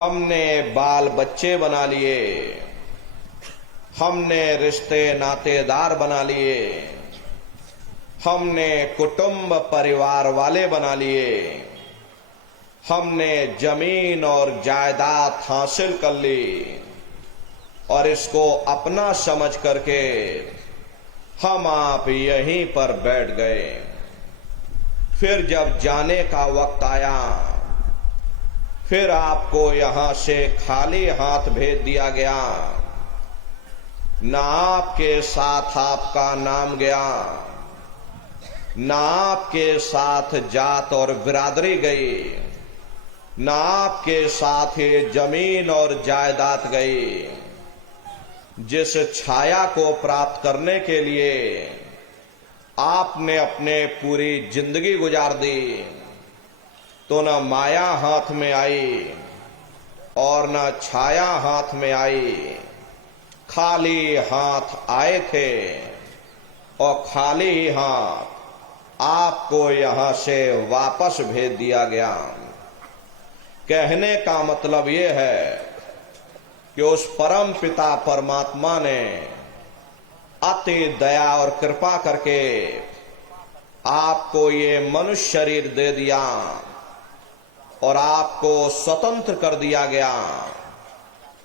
हमने बाल बच्चे बना लिए, हमने रिश्ते नातेदार बना लिए, हमने कुटुंब परिवार वाले बना लिए, हमने जमीन और जायदाद हासिल कर ली और इसको अपना समझ करके हम आप यहीं पर बैठ गए। फिर जब जाने का वक्त आया, फिर आपको यहां से खाली हाथ भेज दिया गया। ना आपके साथ आपका नाम गया, ना आपके साथ जात और बिरादरी गई, ना आपके साथ ये जमीन और जायदाद गई। जिस छाया को प्राप्त करने के लिए आपने अपने पूरी जिंदगी गुजार दी, तो न माया हाथ में आई और न छाया हाथ में आई। खाली हाथ आए थे और खाली ही हाथ आपको यहां से वापस भेज दिया गया। कहने का मतलब यह है कि उस परम पिता परमात्मा ने अति दया और कृपा करके आपको ये मनुष्य शरीर दे दिया और आपको स्वतंत्र कर दिया गया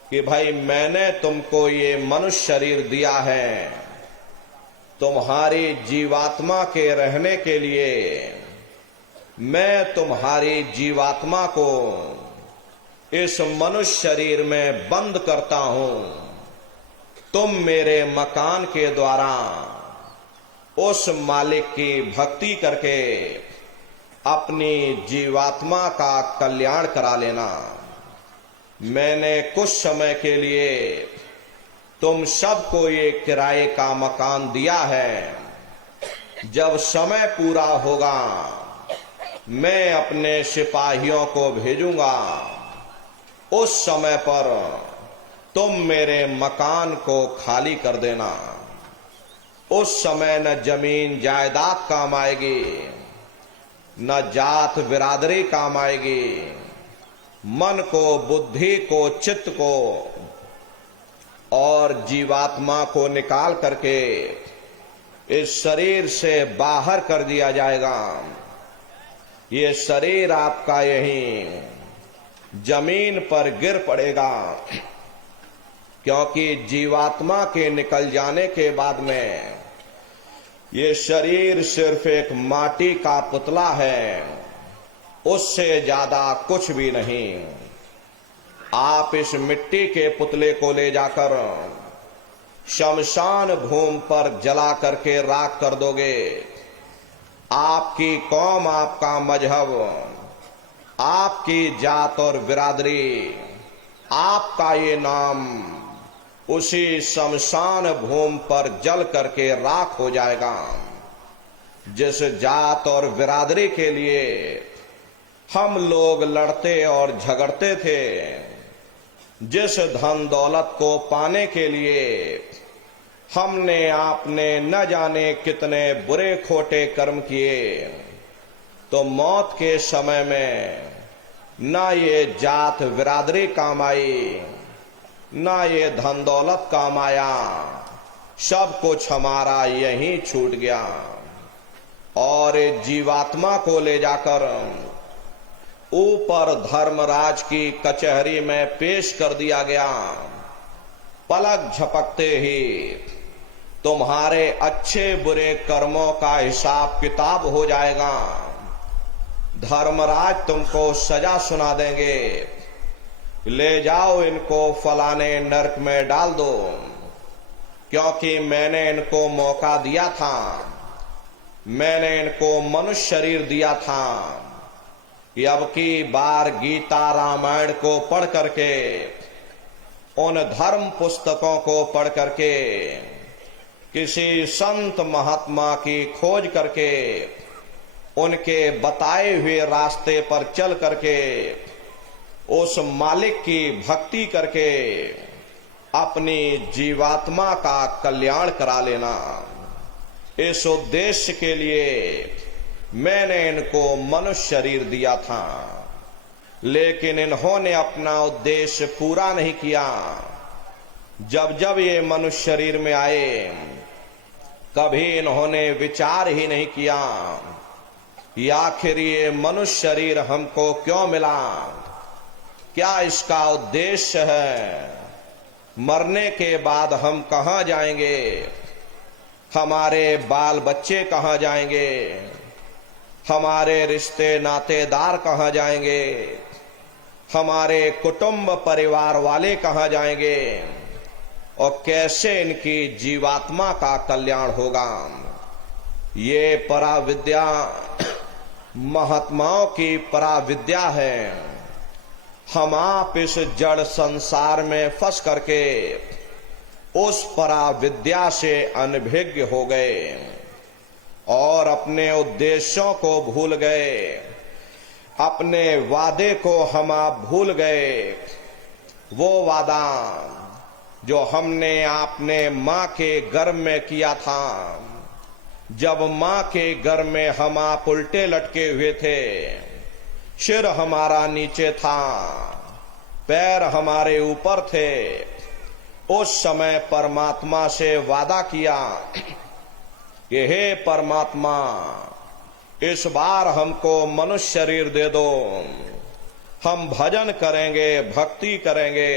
कि भाई मैंने तुमको ये मनुष्य शरीर दिया है तुम्हारी जीवात्मा के रहने के लिए। मैं तुम्हारी जीवात्मा को इस मनुष्य शरीर में बंद करता हूं। तुम मेरे मकान के द्वारा उस मालिक की भक्ति करके अपनी जीवात्मा का कल्याण करा लेना। मैंने कुछ समय के लिए तुम सबको ये किराए का मकान दिया है। जब समय पूरा होगा मैं अपने सिपाहियों को भेजूंगा। उस समय पर तुम मेरे मकान को खाली कर देना। उस समय न जमीन जायदाद काम आएगी, न जात बिरादरी काम आएगी। मन को, बुद्धि को, चित्त को और जीवात्मा को निकाल करके इस शरीर से बाहर कर दिया जाएगा। ये शरीर आपका यहीं जमीन पर गिर पड़ेगा, क्योंकि जीवात्मा के निकल जाने के बाद में ये शरीर सिर्फ एक माटी का पुतला है, उससे ज्यादा कुछ भी नहीं। आप इस मिट्टी के पुतले को ले जाकर शमशान भूमि पर जला करके राख कर दोगे। आपकी कौम, आपका मजहब, आपकी जात और बिरादरी, आपका ये नाम उसी शमशान भूमि पर जल करके राख हो जाएगा। जिस जात और बिरादरी के लिए हम लोग लड़ते और झगड़ते थे, जिस धन दौलत को पाने के लिए हमने आपने न जाने कितने बुरे खोटे कर्म किए, तो मौत के समय में ना ये जात बिरादरी काम आई, ना ये धन दौलत काम आया। सब कुछ हमारा यहीं छूट गया और जीवात्मा को ले जाकर ऊपर धर्मराज की कचहरी में पेश कर दिया गया। पलक झपकते ही तुम्हारे अच्छे बुरे कर्मों का हिसाब किताब हो जाएगा। धर्मराज तुमको सजा सुना देंगे, ले जाओ इनको फलाने नरक में डाल दो, क्योंकि मैंने इनको मौका दिया था, मैंने इनको मनुष्य शरीर दिया था। अब की बार गीता रामायण को पढ़ करके, उन धर्म पुस्तकों को पढ़ करके, किसी संत महात्मा की खोज करके, उनके बताए हुए रास्ते पर चल करके, उस मालिक की भक्ति करके अपनी जीवात्मा का कल्याण करा लेना। इस उद्देश्य के लिए मैंने इनको मनुष्य शरीर दिया था। लेकिन इन्होंने अपना उद्देश्य पूरा नहीं किया। जब जब ये मनुष्य शरीर में आए, कभी इन्होंने विचार ही नहीं किया कि आखिर ये मनुष्य शरीर हमको क्यों मिला, क्या इसका उद्देश्य है, मरने के बाद हम कहां जाएंगे, हमारे बाल बच्चे कहां जाएंगे, हमारे रिश्ते नातेदार कहां जाएंगे, हमारे कुटुंब परिवार वाले कहां जाएंगे, और कैसे इनकी जीवात्मा का कल्याण होगा। ये पराविद्या महात्माओं की पराविद्या है। हम आप इस जड़ संसार में फंस करके उस पराविद्या से अनभिज्ञ हो गए और अपने उद्देश्यों को भूल गए, अपने वादे को हम आप भूल गए। वो वादा जो हमने आपने मां के गर्भ में किया था, जब मां के गर्भ में हम आप उल्टे लटके हुए थे, सिर हमारा नीचे था, पैर हमारे ऊपर थे, उस समय परमात्मा से वादा किया कि हे परमात्मा, इस बार हमको मनुष्य शरीर दे दो, हम भजन करेंगे, भक्ति करेंगे,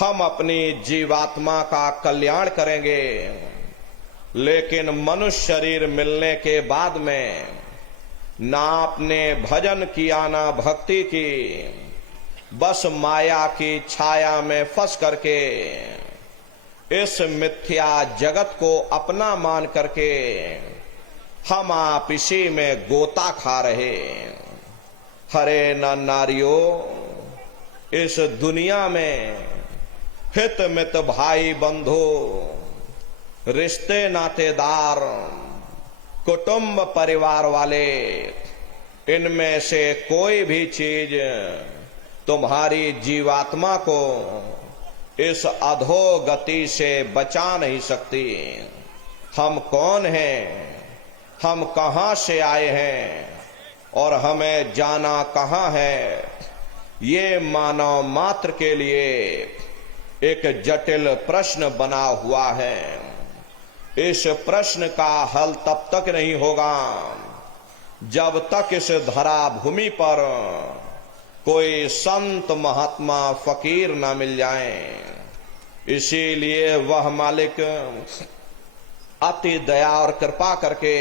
हम अपनी जीवात्मा का कल्याण करेंगे। लेकिन मनुष्य शरीर मिलने के बाद में ना आपने भजन किया ना भक्ति की, बस माया की छाया में फंस करके इस मिथ्या जगत को अपना मान करके हम आप इसी में गोता खा रहे। हरे न नारियों, इस दुनिया में हित मित भाई बंधु, रिश्ते नातेदार, कुटुंब परिवार वाले, इनमें से कोई भी चीज तुम्हारी जीवात्मा को इस अधोगति से बचा नहीं सकती। हम कौन हैं, हम कहां से आए हैं और हमें जाना कहां है, ये मानव मात्र के लिए एक जटिल प्रश्न बना हुआ है। इस प्रश्न का हल तब तक नहीं होगा जब तक इस धरा भूमि पर कोई संत महात्मा फकीर ना मिल जाए। इसीलिए वह मालिक अति दया और कृपा करके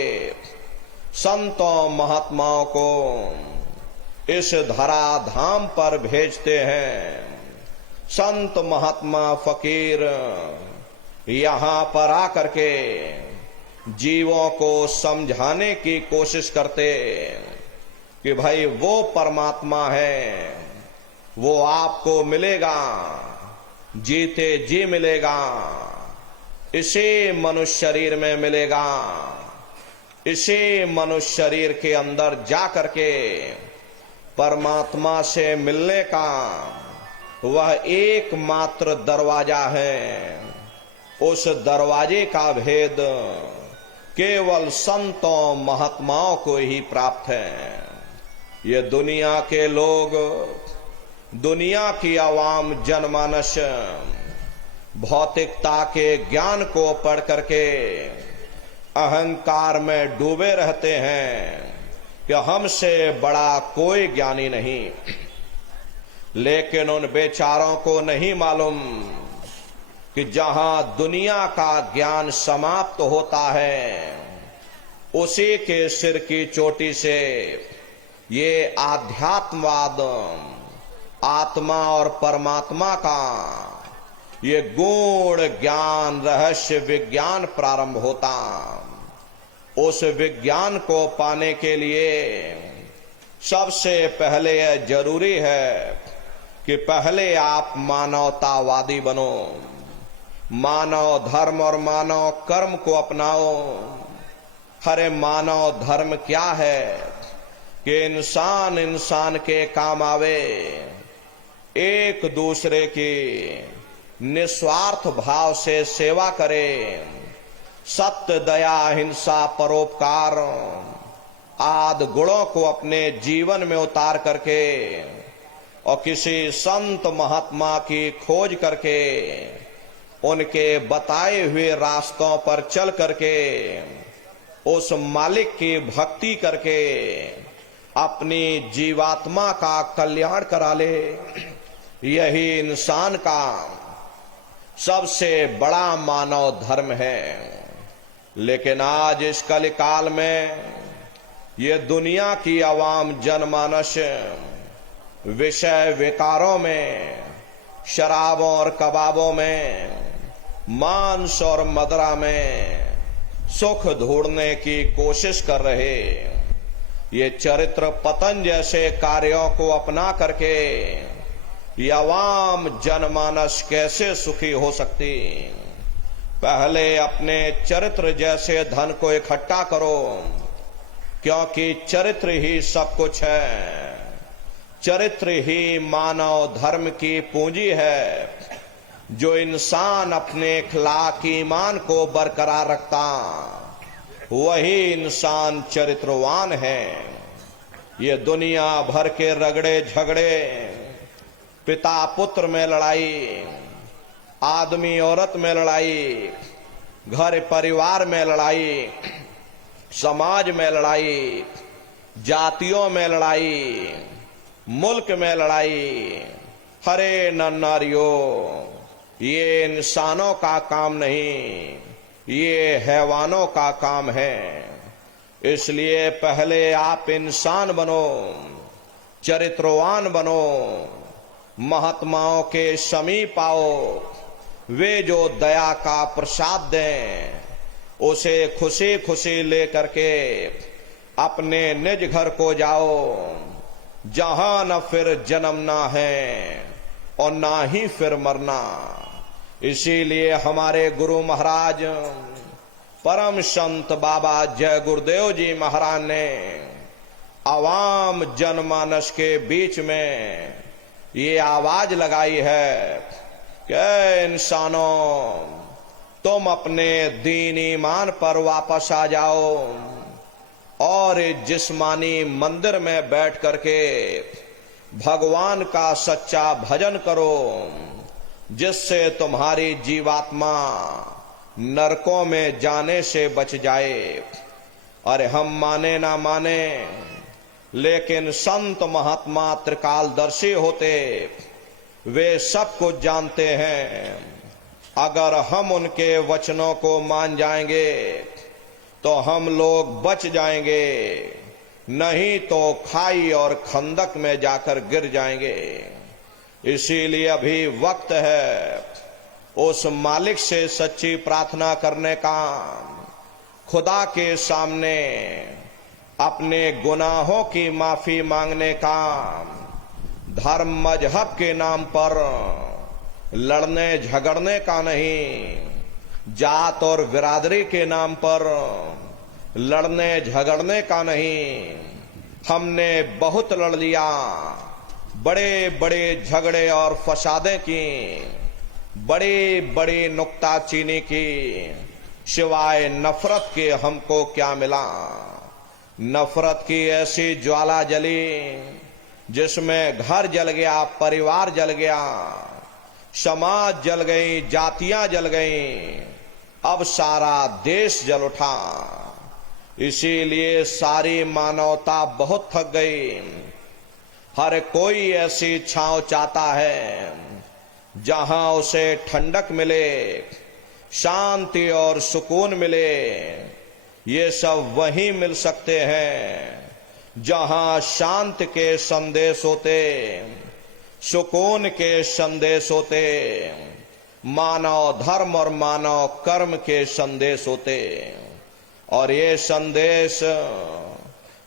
संतों महात्माओं को इस धरा धाम पर भेजते हैं। संत महात्मा फकीर यहां पर आकर के जीवों को समझाने की कोशिश करते कि भाई वो परमात्मा है, वो आपको मिलेगा, जीते जी मिलेगा, इसी मनुष्य शरीर में मिलेगा। इसी मनुष्य शरीर के अंदर जा करके परमात्मा से मिलने का वह एकमात्र दरवाजा है। उस दरवाजे का भेद केवल संतों महात्माओं को ही प्राप्त है। ये दुनिया के लोग, दुनिया की आवाम जनमानस भौतिकता के ज्ञान को पढ़ करके अहंकार में डूबे रहते हैं कि हमसे बड़ा कोई ज्ञानी नहीं। लेकिन उन बेचारों को नहीं मालूम कि जहां दुनिया का ज्ञान समाप्त होता है, उसी के सिर की चोटी से ये आध्यात्मवाद, आत्मा और परमात्मा का ये गूढ़ ज्ञान, रहस्य विज्ञान प्रारंभ होता। उस विज्ञान को पाने के लिए सबसे पहले यह जरूरी है कि पहले आप मानवतावादी बनो, मानव धर्म और मानव कर्म को अपनाओ। हरे मानव धर्म क्या है कि इंसान इंसान के काम आवे, एक दूसरे की निस्वार्थ भाव से सेवा करे, सत्य दया हिंसा परोपकार आदि गुणों को अपने जीवन में उतार करके और किसी संत महात्मा की खोज करके उनके बताए हुए रास्तों पर चल करके उस मालिक की भक्ति करके अपनी जीवात्मा का कल्याण करा ले, यही इंसान का सबसे बड़ा मानव धर्म है। लेकिन आज इस कलिकाल में ये दुनिया की आवाम जनमानस विषय विकारों में, शराबों और कबाबों में, मांस और मदिरा में सुख ढूंढने की कोशिश कर रहे। ये चरित्र पतन जैसे कार्यों को अपना करके ये आवाम जनमानस कैसे सुखी हो सकती। पहले अपने चरित्र जैसे धन को इकट्ठा करो, क्योंकि चरित्र ही सब कुछ है। चरित्र ही मानव धर्म की पूंजी है। जो इंसान अपने अखलाक ईमान को बरकरार रखता वही इंसान चरित्रवान है। ये दुनिया भर के रगड़े झगड़े, पिता पुत्र में लड़ाई, आदमी औरत में लड़ाई, घर परिवार में लड़ाई, समाज में लड़ाई, जातियों में लड़ाई, मुल्क में लड़ाई, हरे नारियों, ये इंसानों का काम नहीं, ये हैवानों का काम है। इसलिए पहले आप इंसान बनो, चरित्रवान बनो, महात्माओं के समीप आओ। वे जो दया का प्रसाद दें उसे खुशी खुशी लेकर के अपने निज घर को जाओ, जहां न फिर जन्मना है और ना ही फिर मरना। इसीलिए हमारे गुरु महाराज परम संत बाबा जय गुरुदेव जी महाराज ने आवाम जनमानस के बीच में ये आवाज लगाई है कि इंसानों, तुम अपने दीन ईमान पर वापस आ जाओ और जिस्मानी मंदिर में बैठ करके भगवान का सच्चा भजन करो, जिससे तुम्हारी जीवात्मा नरकों में जाने से बच जाए। अरे हम माने ना माने, लेकिन संत महात्मा त्रिकालदर्शी होते, वे सब कुछ जानते हैं। अगर हम उनके वचनों को मान जाएंगे तो हम लोग बच जाएंगे, नहीं तो खाई और खंदक में जाकर गिर जाएंगे। इसीलिए अभी वक्त है उस मालिक से सच्ची प्रार्थना करने का, खुदा के सामने अपने गुनाहों की माफी मांगने का, धर्म मजहब के नाम पर लड़ने झगड़ने का नहीं, जात और बिरादरी के नाम पर लड़ने झगड़ने का नहीं। हमने बहुत लड़ लिया, बड़े बड़े झगड़े और फसादें की, बड़ी बड़ी नुक्ताचीनी की, सिवाय नफरत के हमको क्या मिला। नफरत की ऐसी ज्वाला जली जिसमें घर जल गया, परिवार जल गया, समाज जल गई, जातियां जल गई, अब सारा देश जल उठा। इसीलिए सारी मानवता बहुत थक गई। हर कोई ऐसी छांव चाहता है जहां उसे ठंडक मिले, शांति और सुकून मिले। ये सब वहीं मिल सकते हैं जहां शांति के संदेश होते, सुकून के संदेश होते, मानव धर्म और मानव कर्म के संदेश होते। और ये संदेश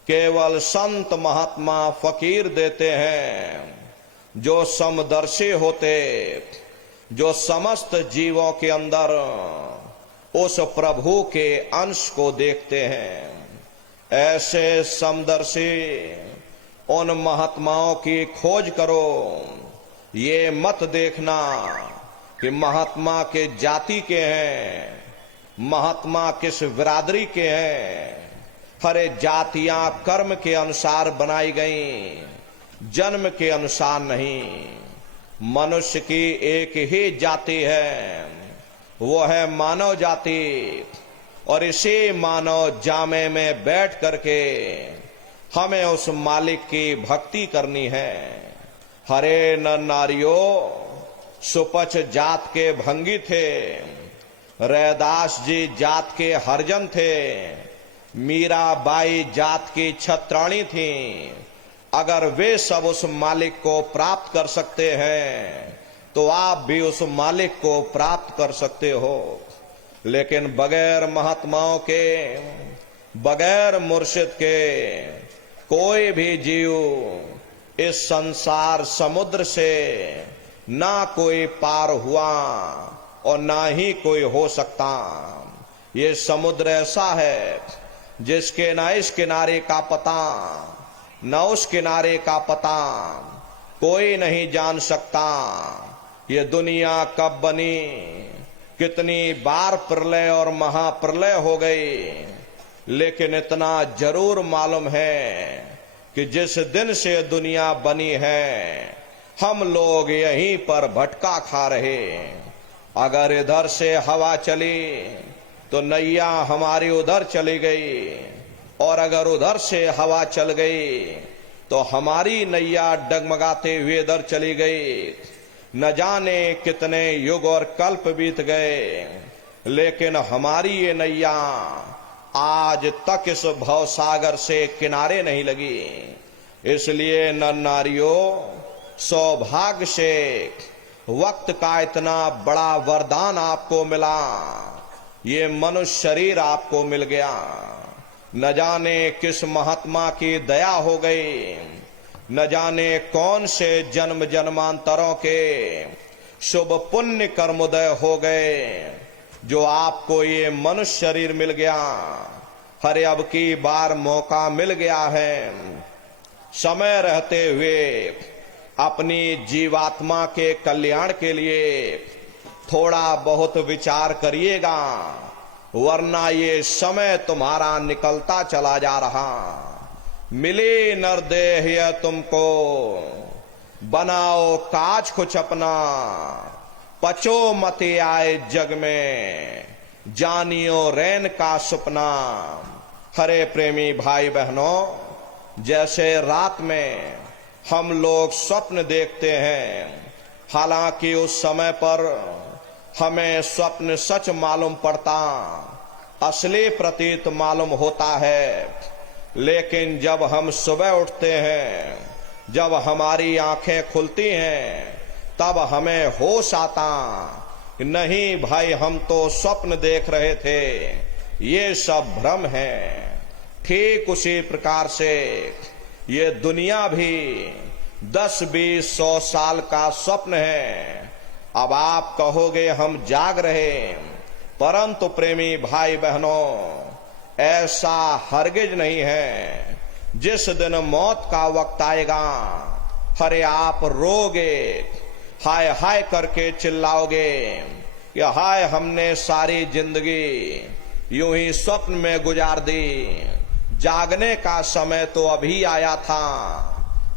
केवल संत महात्मा फकीर देते हैं, जो समदर्शी होते, जो समस्त जीवों के अंदर उस प्रभु के अंश को देखते हैं। ऐसे समदर्शी उन महात्माओं की खोज करो। ये मत देखना कि महात्मा के जाति के हैं, महात्मा किस बिरादरी के हैं। हरे जातियां कर्म के अनुसार बनाई गई, जन्म के अनुसार नहीं। मनुष्य की एक ही जाति है, वो है मानव जाति। और इसी मानव जामे में बैठ करके हमें उस मालिक की भक्ति करनी है। हरे नर नारियों, सुपच जात के भंगी थे, रैदास जी जात के हरजन थे, मीराबाई जात की छत्राणी थी। अगर वे सब उस मालिक को प्राप्त कर सकते हैं तो आप भी उस मालिक को प्राप्त कर सकते हो। लेकिन बगैर महात्माओं के, बगैर मुर्शिद के कोई भी जीव इस संसार समुद्र से ना कोई पार हुआ और ना ही कोई हो सकता। ये समुद्र ऐसा है जिसके ना इस किनारे का पता न उस किनारे का पता कोई नहीं जान सकता। ये दुनिया कब बनी, कितनी बार प्रलय और महाप्रलय हो गई, लेकिन इतना जरूर मालूम है कि जिस दिन से दुनिया बनी है हम लोग यहीं पर भटका खा रहे। अगर इधर से हवा चली तो नैया हमारी उधर चली गई, और अगर उधर से हवा चल गई तो हमारी नैया डगमगाते हुए इधर चली गई। न जाने कितने युग और कल्प बीत गए, लेकिन हमारी ये नैया आज तक इस भवसागर से किनारे नहीं लगी। इसलिए नर नारियों, सौभाग्य से वक्त का इतना बड़ा वरदान आपको मिला, ये मनुष्य शरीर आपको मिल गया। न जाने किस महात्मा की दया हो गई, न जाने कौन से जन्म जन्मांतरों के शुभ पुण्य कर्मोदय हो गए जो आपको ये मनुष्य शरीर मिल गया। हरे अब की बार मौका मिल गया है, समय रहते हुए अपनी जीवात्मा के कल्याण के लिए थोड़ा बहुत विचार करिएगा, वरना ये समय तुम्हारा निकलता चला जा रहा। मिली नरदेह तुमको, बनाओ काज कुछ अपना, पचो मते आए जग में, जानियो रैन का सपना। हरे प्रेमी भाई बहनों, जैसे रात में हम लोग स्वप्न देखते हैं, हालांकि उस समय पर हमें स्वप्न सच मालूम पड़ता, असली प्रतीत मालूम होता है। लेकिन जब हम सुबह उठते हैं, जब हमारी आंखें खुलती हैं, तब हमें होश आता, नहीं भाई हम तो स्वप्न देख रहे थे, ये सब भ्रम है। ठीक उसी प्रकार से ये दुनिया भी 10, 20, 100 साल का स्वप्न है। अब आप कहोगे हम जाग रहे, परंतु प्रेमी भाई बहनों, ऐसा हरगिज नहीं है। जिस दिन मौत का वक्त आएगा, हरे आप रोगे, हाय हाय करके चिल्लाओगे कि हाय हमने सारी जिंदगी यूं ही स्वप्न में गुजार दी, जागने का समय तो अभी आया था,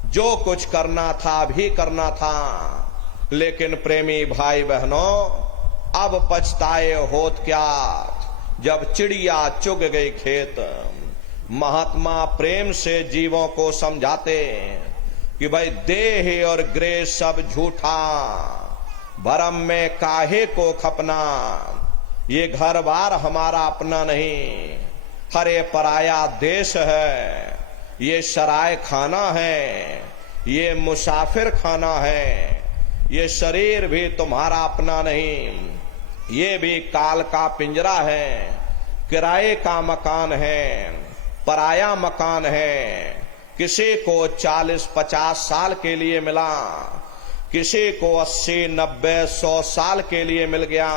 जो कुछ करना था अभी करना था। लेकिन प्रेमी भाई बहनों, अब पछताए होत क्या जब चिड़िया चुग गई खेत। महात्मा प्रेम से जीवों को समझाते कि भाई देह और ग्रह सब झूठा, भरम में काहे को खपना, ये घर बार हमारा अपना नहीं, हरे पराया देश है, ये सराय खाना है, ये मुसाफिर खाना है, ये शरीर भी तुम्हारा अपना नहीं, ये भी काल का पिंजरा है, किराए का मकान है, पराया मकान है। किसी को 40-50 साल के लिए मिला, किसी को 80-90, 100 साल के लिए मिल गया।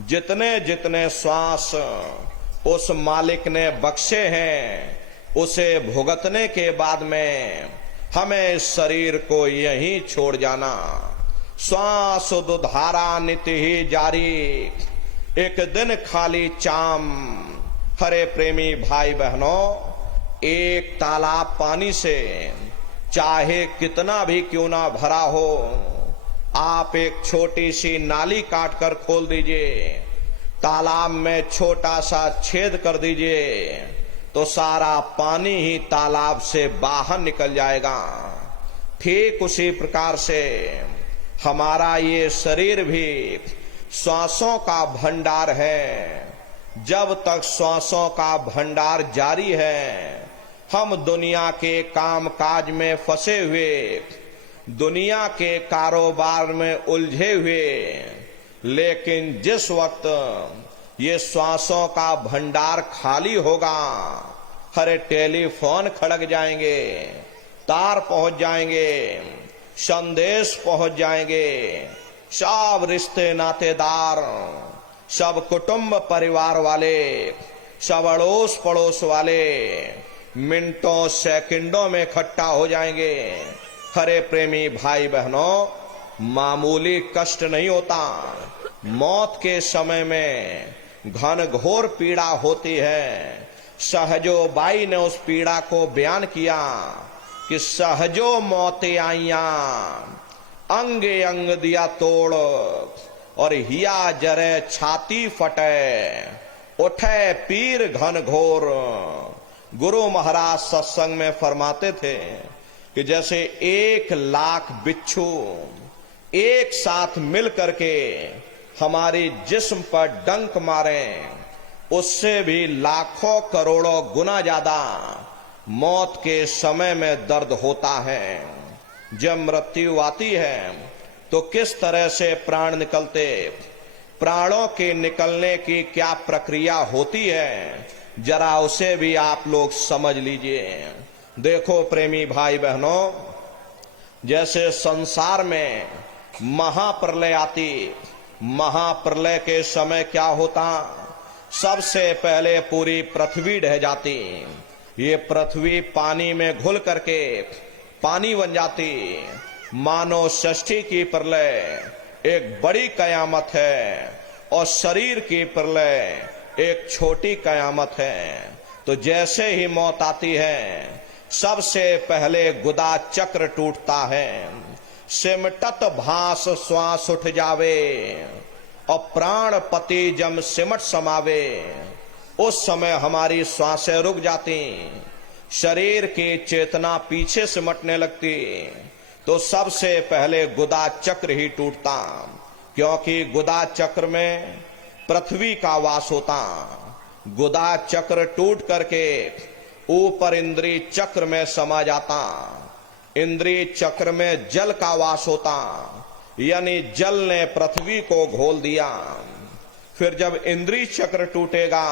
जितने जितने श्वास उस मालिक ने बख्शे हैं, उसे भुगतने के बाद में हमें इस शरीर को यहीं छोड़ जाना। श्वास दुधारा नित्य ही जारी, एक दिन खाली चाम, हरे प्रेमी भाई बहनों, एक तालाब पानी से चाहे कितना भी क्यों ना भरा हो, आप एक छोटी सी नाली काट कर खोल दीजिए, तालाब में छोटा सा छेद कर दीजिए, तो सारा पानी ही तालाब से बाहर निकल जाएगा। ठीक उसी प्रकार से हमारा ये शरीर भी श्वासों का भंडार है। जब तक श्वासों का भंडार जारी है, हम दुनिया के काम काज में फंसे हुए, दुनिया के कारोबार में उलझे हुए, लेकिन जिस वक्त ये श्वासों का भंडार खाली होगा, हरे टेलीफोन खड़क जाएंगे, तार पहुंच जाएंगे, संदेश पहुंच जाएंगे, सब रिश्ते नातेदार, सब कुटुंब परिवार वाले, सब अड़ोस पड़ोस वाले मिनटों सेकंडों में इकट्ठा हो जाएंगे। हरे प्रेमी भाई बहनों, मामूली कष्ट नहीं होता, मौत के समय में घन घोर पीड़ा होती है। सहजो बाई ने उस पीड़ा को बयान किया कि सहजो मौते आइया, अंगे अंग दिया तोड़, और हिया जरे छाती फटे, उठे पीर घन घोर। गुरु महाराज सत्संग में फरमाते थे कि जैसे 1,00,000 बिच्छू एक साथ मिल करके हमारी जिस्म पर डंक मारे, उससे भी लाखों करोड़ों गुना ज्यादा मौत के समय में दर्द होता है। जब मृत्यु आती है तो किस तरह से प्राण निकलते, प्राणों के निकलने की क्या प्रक्रिया होती है, जरा उसे भी आप लोग समझ लीजिए। देखो प्रेमी भाई बहनों, जैसे संसार में महाप्रलय आती, महाप्रलय के समय क्या होता, सबसे पहले पूरी पृथ्वी ढह जाती, ये पृथ्वी पानी में घुल करके पानी बन जाती। मानव षष्ठी की प्रलय एक बड़ी कयामत है और शरीर की प्रलय एक छोटी कयामत है। तो जैसे ही मौत आती है, सबसे पहले गुदा चक्र टूटता है, सिमटत भास श्वास उठ जावे, और प्राण पति जम सिमट समावे। उस समय हमारी श्वासें रुक जाती, शरीर की चेतना पीछे सिमटने लगती, तो सबसे पहले गुदा चक्र ही टूटता, क्योंकि गुदा चक्र में पृथ्वी का वास होता। गुदा चक्र टूट करके ऊपर इंद्रिय चक्र में समा जाता, इंद्रिय चक्र में जल का वास होता, यानी जल ने पृथ्वी को घोल दिया। फिर जब इंद्रिय चक्र टूटेगा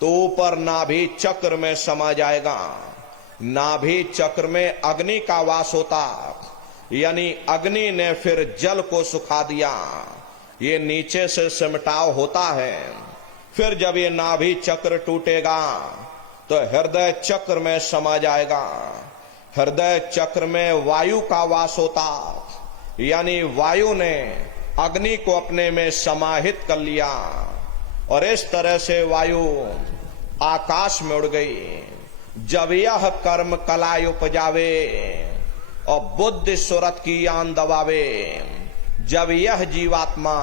तो ऊपर नाभि चक्र में समा जाएगा, नाभि चक्र में अग्नि का वास होता, यानी अग्नि ने फिर जल को सुखा दिया, ये नीचे से सिमटाव होता है। फिर जब ये नाभि चक्र टूटेगा तो हृदय चक्र में समा जाएगा, हृदय चक्र में वायु का वास होता, यानी वायु ने अग्नि को अपने में समाहित कर लिया, और इस तरह से वायु आकाश में उड़ गई। जब यह कर्म कलाय उपजावे और बुद्धि सुरत की आन दबावे, जब यह जीवात्मा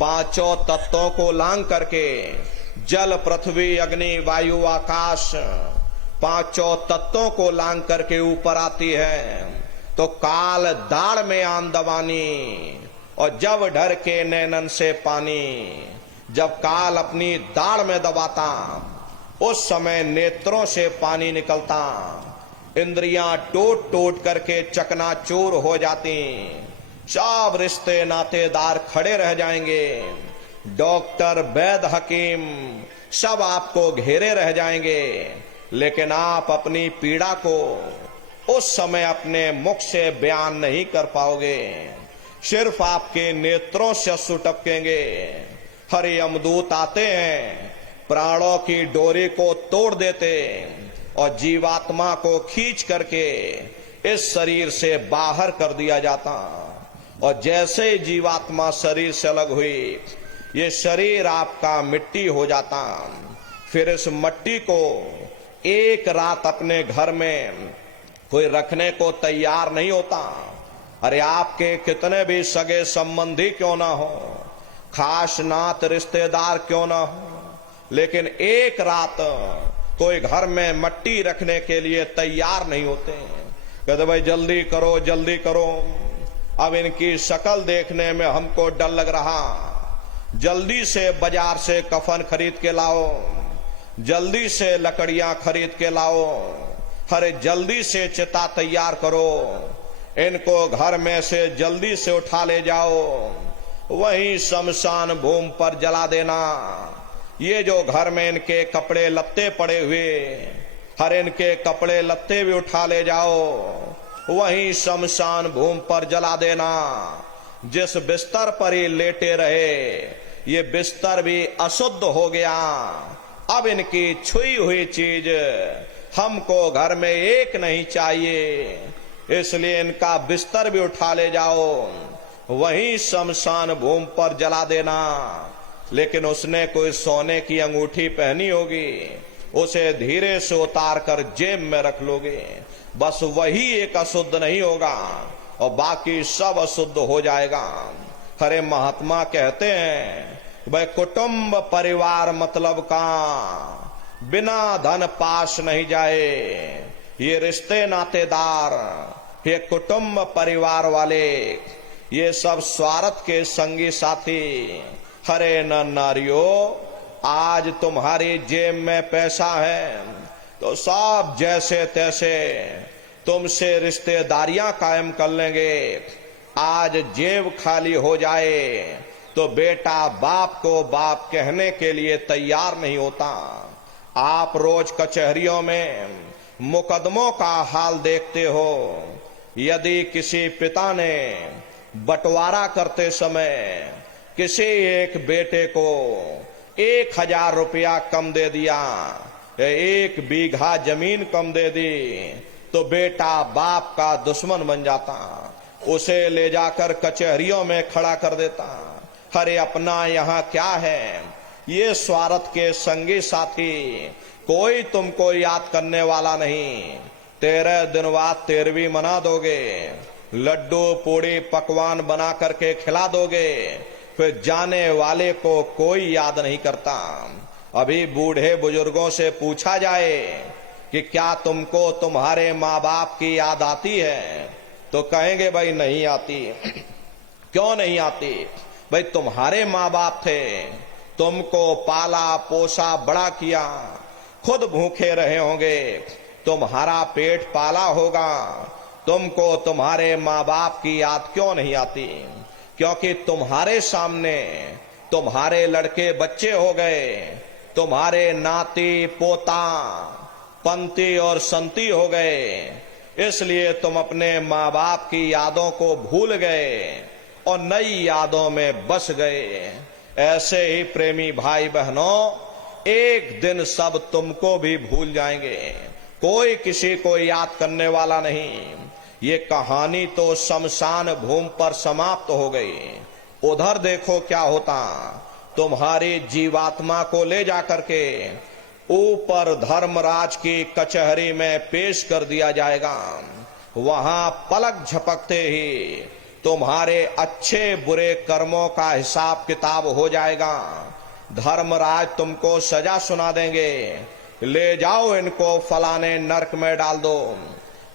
पांचों तत्वों को लांग करके जल पृथ्वी अग्नि वायु आकाश पांचों तत्वों को लांग करके ऊपर आती है, तो काल दाढ़ में आन दबानी, और जब डर के नैनन से पानी, जब काल अपनी दाढ़ में दबाता, उस समय नेत्रों से पानी निकलता, इंद्रियां टूट टूट करके चकनाचूर हो जाती, सब रिश्ते नातेदार खड़े रह जाएंगे, डॉक्टर वैद्य हकीम सब आपको घेरे रह जाएंगे, लेकिन आप अपनी पीड़ा को उस समय अपने मुख से बयान नहीं कर पाओगे, सिर्फ आपके नेत्रों से अश्रु टपकेंगे। हरि यमदूत आते हैं, प्राणों की डोरी को तोड़ देते और जीवात्मा को खींच करके इस शरीर से बाहर कर दिया जाता, और जैसे जीवात्मा शरीर से अलग हुई, ये शरीर आपका मिट्टी हो जाता। फिर इस मट्टी को एक रात अपने घर में कोई रखने को तैयार नहीं होता। अरे आपके कितने भी सगे संबंधी क्यों ना हो, खास नात रिश्तेदार क्यों ना हो, लेकिन एक रात कोई घर में मट्टी रखने के लिए तैयार नहीं होते। कहते भाई जल्दी करो जल्दी करो, अब इनकी शक्ल देखने में हमको डर लग रहा, जल्दी से बाजार से कफन खरीद के लाओ, जल्दी से लकड़ियां खरीद के लाओ, अरे जल्दी से चिता तैयार करो, इनको घर में से जल्दी से उठा ले जाओ, वहीं शमशान भूमि पर जला देना। ये जो घर में इनके कपड़े लत्ते पड़े हुए, हर इनके कपड़े लत्ते भी उठा ले जाओ, वहीं शमशान भूमि पर जला देना। जिस बिस्तर पर ये लेटे रहे, ये बिस्तर भी अशुद्ध हो गया। अब इनकी छुई हुई चीज हमको घर में एक नहीं चाहिए, इसलिए इनका बिस्तर भी उठा ले जाओ, वहीं शमशान भूमि पर जला देना। लेकिन उसने कोई सोने की अंगूठी पहनी होगी, उसे धीरे से उतार कर जेब में रख लोगे, बस वही एक अशुद्ध नहीं होगा और बाकी सब अशुद्ध हो जाएगा। हरे महात्मा कहते हैं भाई कुटुंब परिवार मतलब का बिना धन पास नहीं जाए। ये रिश्ते नातेदार, ये कुटुंब परिवार वाले, ये सब स्वार्थ के संगी साथी। हरे न नारियों, आज तुम्हारी जेब में पैसा है तो सब जैसे तैसे तुमसे रिश्तेदारियां कायम कर लेंगे। आज जेब खाली हो जाए तो बेटा बाप को बाप कहने के लिए तैयार नहीं होता। आप रोज कचहरियों में मुकदमों का हाल देखते हो। यदि किसी पिता ने बंटवारा करते समय किसी एक बेटे को 1000 रुपया कम दे दिया, 1 बीघा जमीन कम दे दी, तो बेटा बाप का दुश्मन बन जाता, उसे ले जाकर कचहरियों में खड़ा कर देता। अरे अपना यहाँ क्या है, ये स्वार्थ के संगी साथी, कोई तुमको याद करने वाला नहीं। 13 दिन बाद 13वीं मना दोगे, लड्डू पूड़ी पकवान बना करके खिला दोगे, फिर जाने वाले को कोई याद नहीं करता। अभी बूढ़े बुजुर्गों से पूछा जाए कि क्या तुमको तुम्हारे माँ बाप की याद आती है, तो कहेंगे भाई नहीं आती। क्यों नहीं आती? भाई तुम्हारे माँ बाप थे, तुमको पाला पोसा बड़ा किया, खुद भूखे रहे होंगे, तुम्हारा पेट पाला होगा, तुमको तुम्हारे माँ बाप की याद क्यों नहीं आती? क्योंकि तुम्हारे सामने तुम्हारे लड़के बच्चे हो गए, तुम्हारे नाती पोता पंती और संती हो गए, इसलिए तुम अपने माँ बाप की यादों को भूल गए और नई यादों में बस गए। ऐसे ही प्रेमी भाई बहनों, एक दिन सब तुमको भी भूल जाएंगे, कोई किसी को याद करने वाला नहीं। ये कहानी तो शमशान भूमि पर समाप्त हो गई। उधर देखो क्या होता, तुम्हारी जीवात्मा को ले जाकर के ऊपर धर्मराज की कचहरी में पेश कर दिया जाएगा। वहां पलक झपकते ही तुम्हारे अच्छे बुरे कर्मों का हिसाब किताब हो जाएगा। धर्मराज तुमको सजा सुना देंगे, ले जाओ इनको फलाने नरक में डाल दो,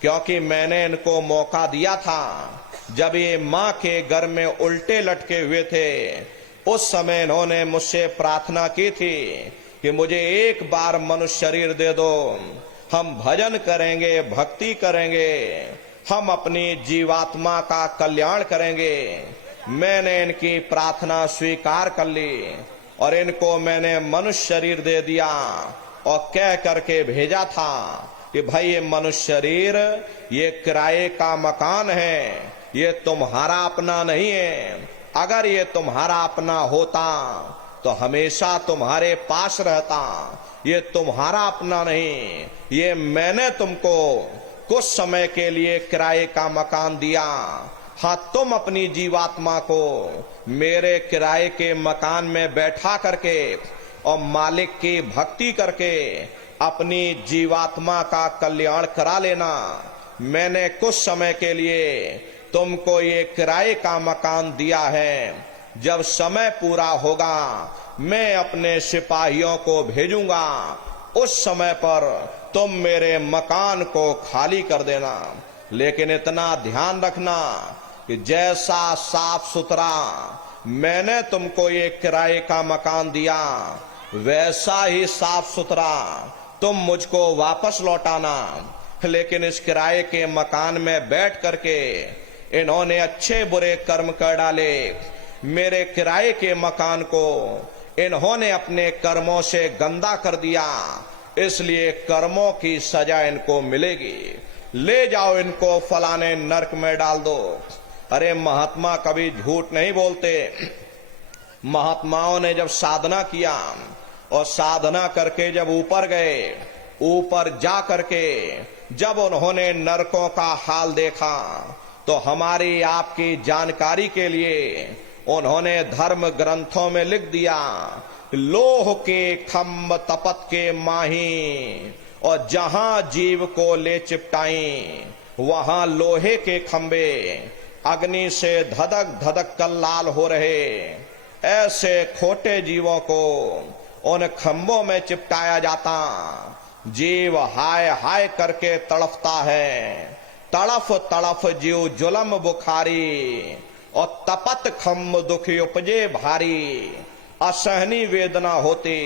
क्योंकि मैंने इनको मौका दिया था जब ये माँ के घर में उल्टे लटके हुए थे। उस समय इन्होंने मुझसे प्रार्थना की थी कि मुझे एक बार मनुष्य शरीर दे दो, हम भजन करेंगे, भक्ति करेंगे, हम अपनी जीवात्मा का कल्याण करेंगे। मैंने इनकी प्रार्थना स्वीकार कर ली और इनको मैंने मनुष्य शरीर दे दिया और कह करके भेजा था कि भाई ये मनुष्य शरीर ये किराए का मकान है, ये तुम्हारा अपना नहीं है। अगर ये तुम्हारा अपना होता तो हमेशा तुम्हारे पास रहता। ये तुम्हारा अपना नहीं, ये मैंने तुमको कुछ समय के लिए किराए का मकान दिया। हाँ, तुम अपनी जीवात्मा को मेरे किराए के मकान में बैठा करके और मालिक की भक्ति करके अपनी जीवात्मा का कल्याण करा लेना। मैंने कुछ समय के लिए तुमको ये किराए का मकान दिया है, जब समय पूरा होगा मैं अपने सिपाहियों को भेजूंगा, उस समय पर तुम मेरे मकान को खाली कर देना। लेकिन इतना ध्यान रखना कि जैसा साफ सुथरा मैंने तुमको ये किराए का मकान दिया, वैसा ही साफ सुथरा तुम मुझको वापस लौटाना। लेकिन इस किराए के मकान में बैठ करके इन्होंने अच्छे बुरे कर्म कर डाले। मेरे किराए के मकान को इन्होंने अपने कर्मों से गंदा कर दिया, इसलिए कर्मों की सजा इनको मिलेगी। ले जाओ इनको फलाने नरक में डाल दो। अरे महात्मा कभी झूठ नहीं बोलते। महात्माओं ने जब साधना किया और साधना करके जब ऊपर गए, ऊपर जा करके जब उन्होंने नरकों का हाल देखा, तो हमारी आपकी जानकारी के लिए उन्होंने धर्म ग्रंथों में लिख दिया, लोह के खम्भ तपत के माही, और जहां जीव को ले चिपटाई वहां लोहे के खंबे अग्नि से धधक धधक कर लाल हो रहे। ऐसे खोटे जीवों को उन खंभों में चिपटाया जाता। जीव हाय हाय करके तड़फता है, तड़फ तड़फ जीव जुलम बुखारी, और तपत खम्भ दुखी उपजे भारी। असहनी वेदना होती,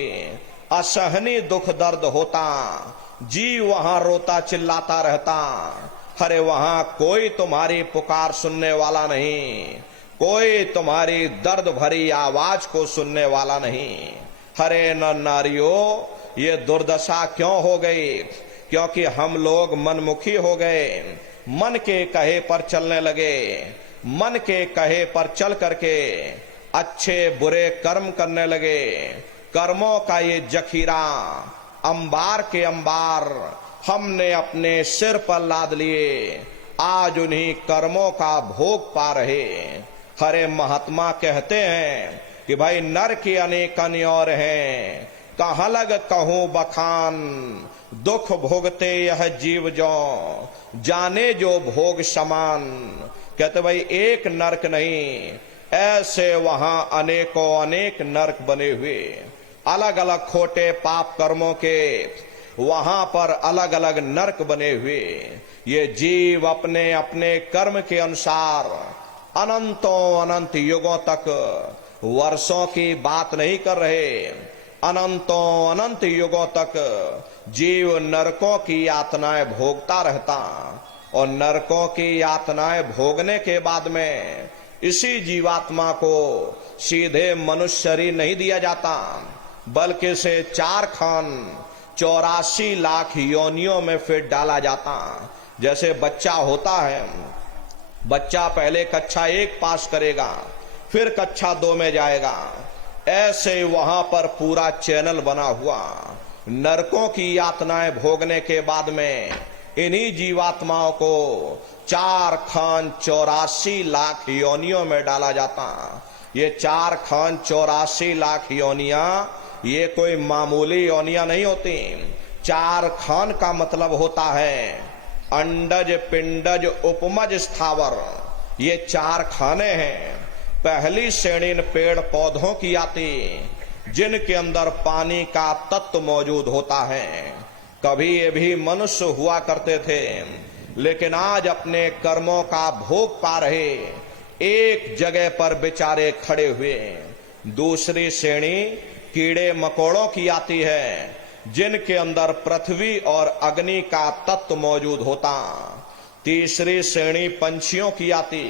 असहनी दुख दर्द होता, जीव वहां रोता चिल्लाता रहता। अरे वहां कोई तुम्हारी पुकार सुनने वाला नहीं, कोई तुम्हारी दर्द भरी आवाज को सुनने वाला नहीं। हरे न नारियों, ये दुर्दशा क्यों हो गई? क्योंकि हम लोग मनमुखी हो गए, मन के कहे पर चलने लगे। मन के कहे पर चल करके अच्छे बुरे कर्म करने लगे। कर्मों का ये जखीरा अंबार के अंबार हमने अपने सिर पर लाद लिए, आज उन्हीं कर्मों का भोग पा रहे। हरे महात्मा कहते हैं कि भाई नर के अनेक और हैं, कहाँ लग कहूं बखान, दुख भोगते यह जीव जो जाने जो भोग समान। कहते भाई एक नरक नहीं, ऐसे वहां अनेकों अनेक नरक बने हुए, अलग अलग खोटे पाप कर्मों के वहां पर अलग अलग नरक बने हुए। ये जीव अपने अपने कर्म के अनुसार अनंतों अनंत युगों तक, वर्षों की बात नहीं कर रहे, अनंतों अनंत युगों तक जीव नरकों की यातनाएं भोगता रहता। और नरकों की यातनाएं भोगने के बाद में इसी जीवात्मा को सीधे मनुष्य शरीर नहीं दिया जाता, बल्कि से 4 खान 84 लाख योनियों में फिर डाला जाता। जैसे बच्चा होता है, बच्चा पहले कक्षा 1 पास करेगा, फिर कक्षा 2 में जाएगा, ऐसे वहां पर पूरा चैनल बना हुआ। नरकों की यातनाएं भोगने के बाद में इन्हीं जीवात्माओं को 4 खान 84 लाख योनियों में डाला जाता। ये 4 खान 84 लाख योनियां ये कोई मामूली योनियां नहीं होती। 4 खान का मतलब होता है अंडज पिंडज उपमज स्थावर, ये 4 खाने हैं। पहली श्रेणी पेड़ पौधों की आती, जिनके अंदर पानी का तत्व मौजूद होता है। कभी ये भी मनुष्य हुआ करते थे, लेकिन आज अपने कर्मों का भोग पा रहे, एक जगह पर बेचारे खड़े हुए। दूसरी श्रेणी कीड़े मकोड़ों की आती है, जिनके अंदर पृथ्वी और अग्नि का तत्व मौजूद होता। तीसरी श्रेणी पंछियों की आती,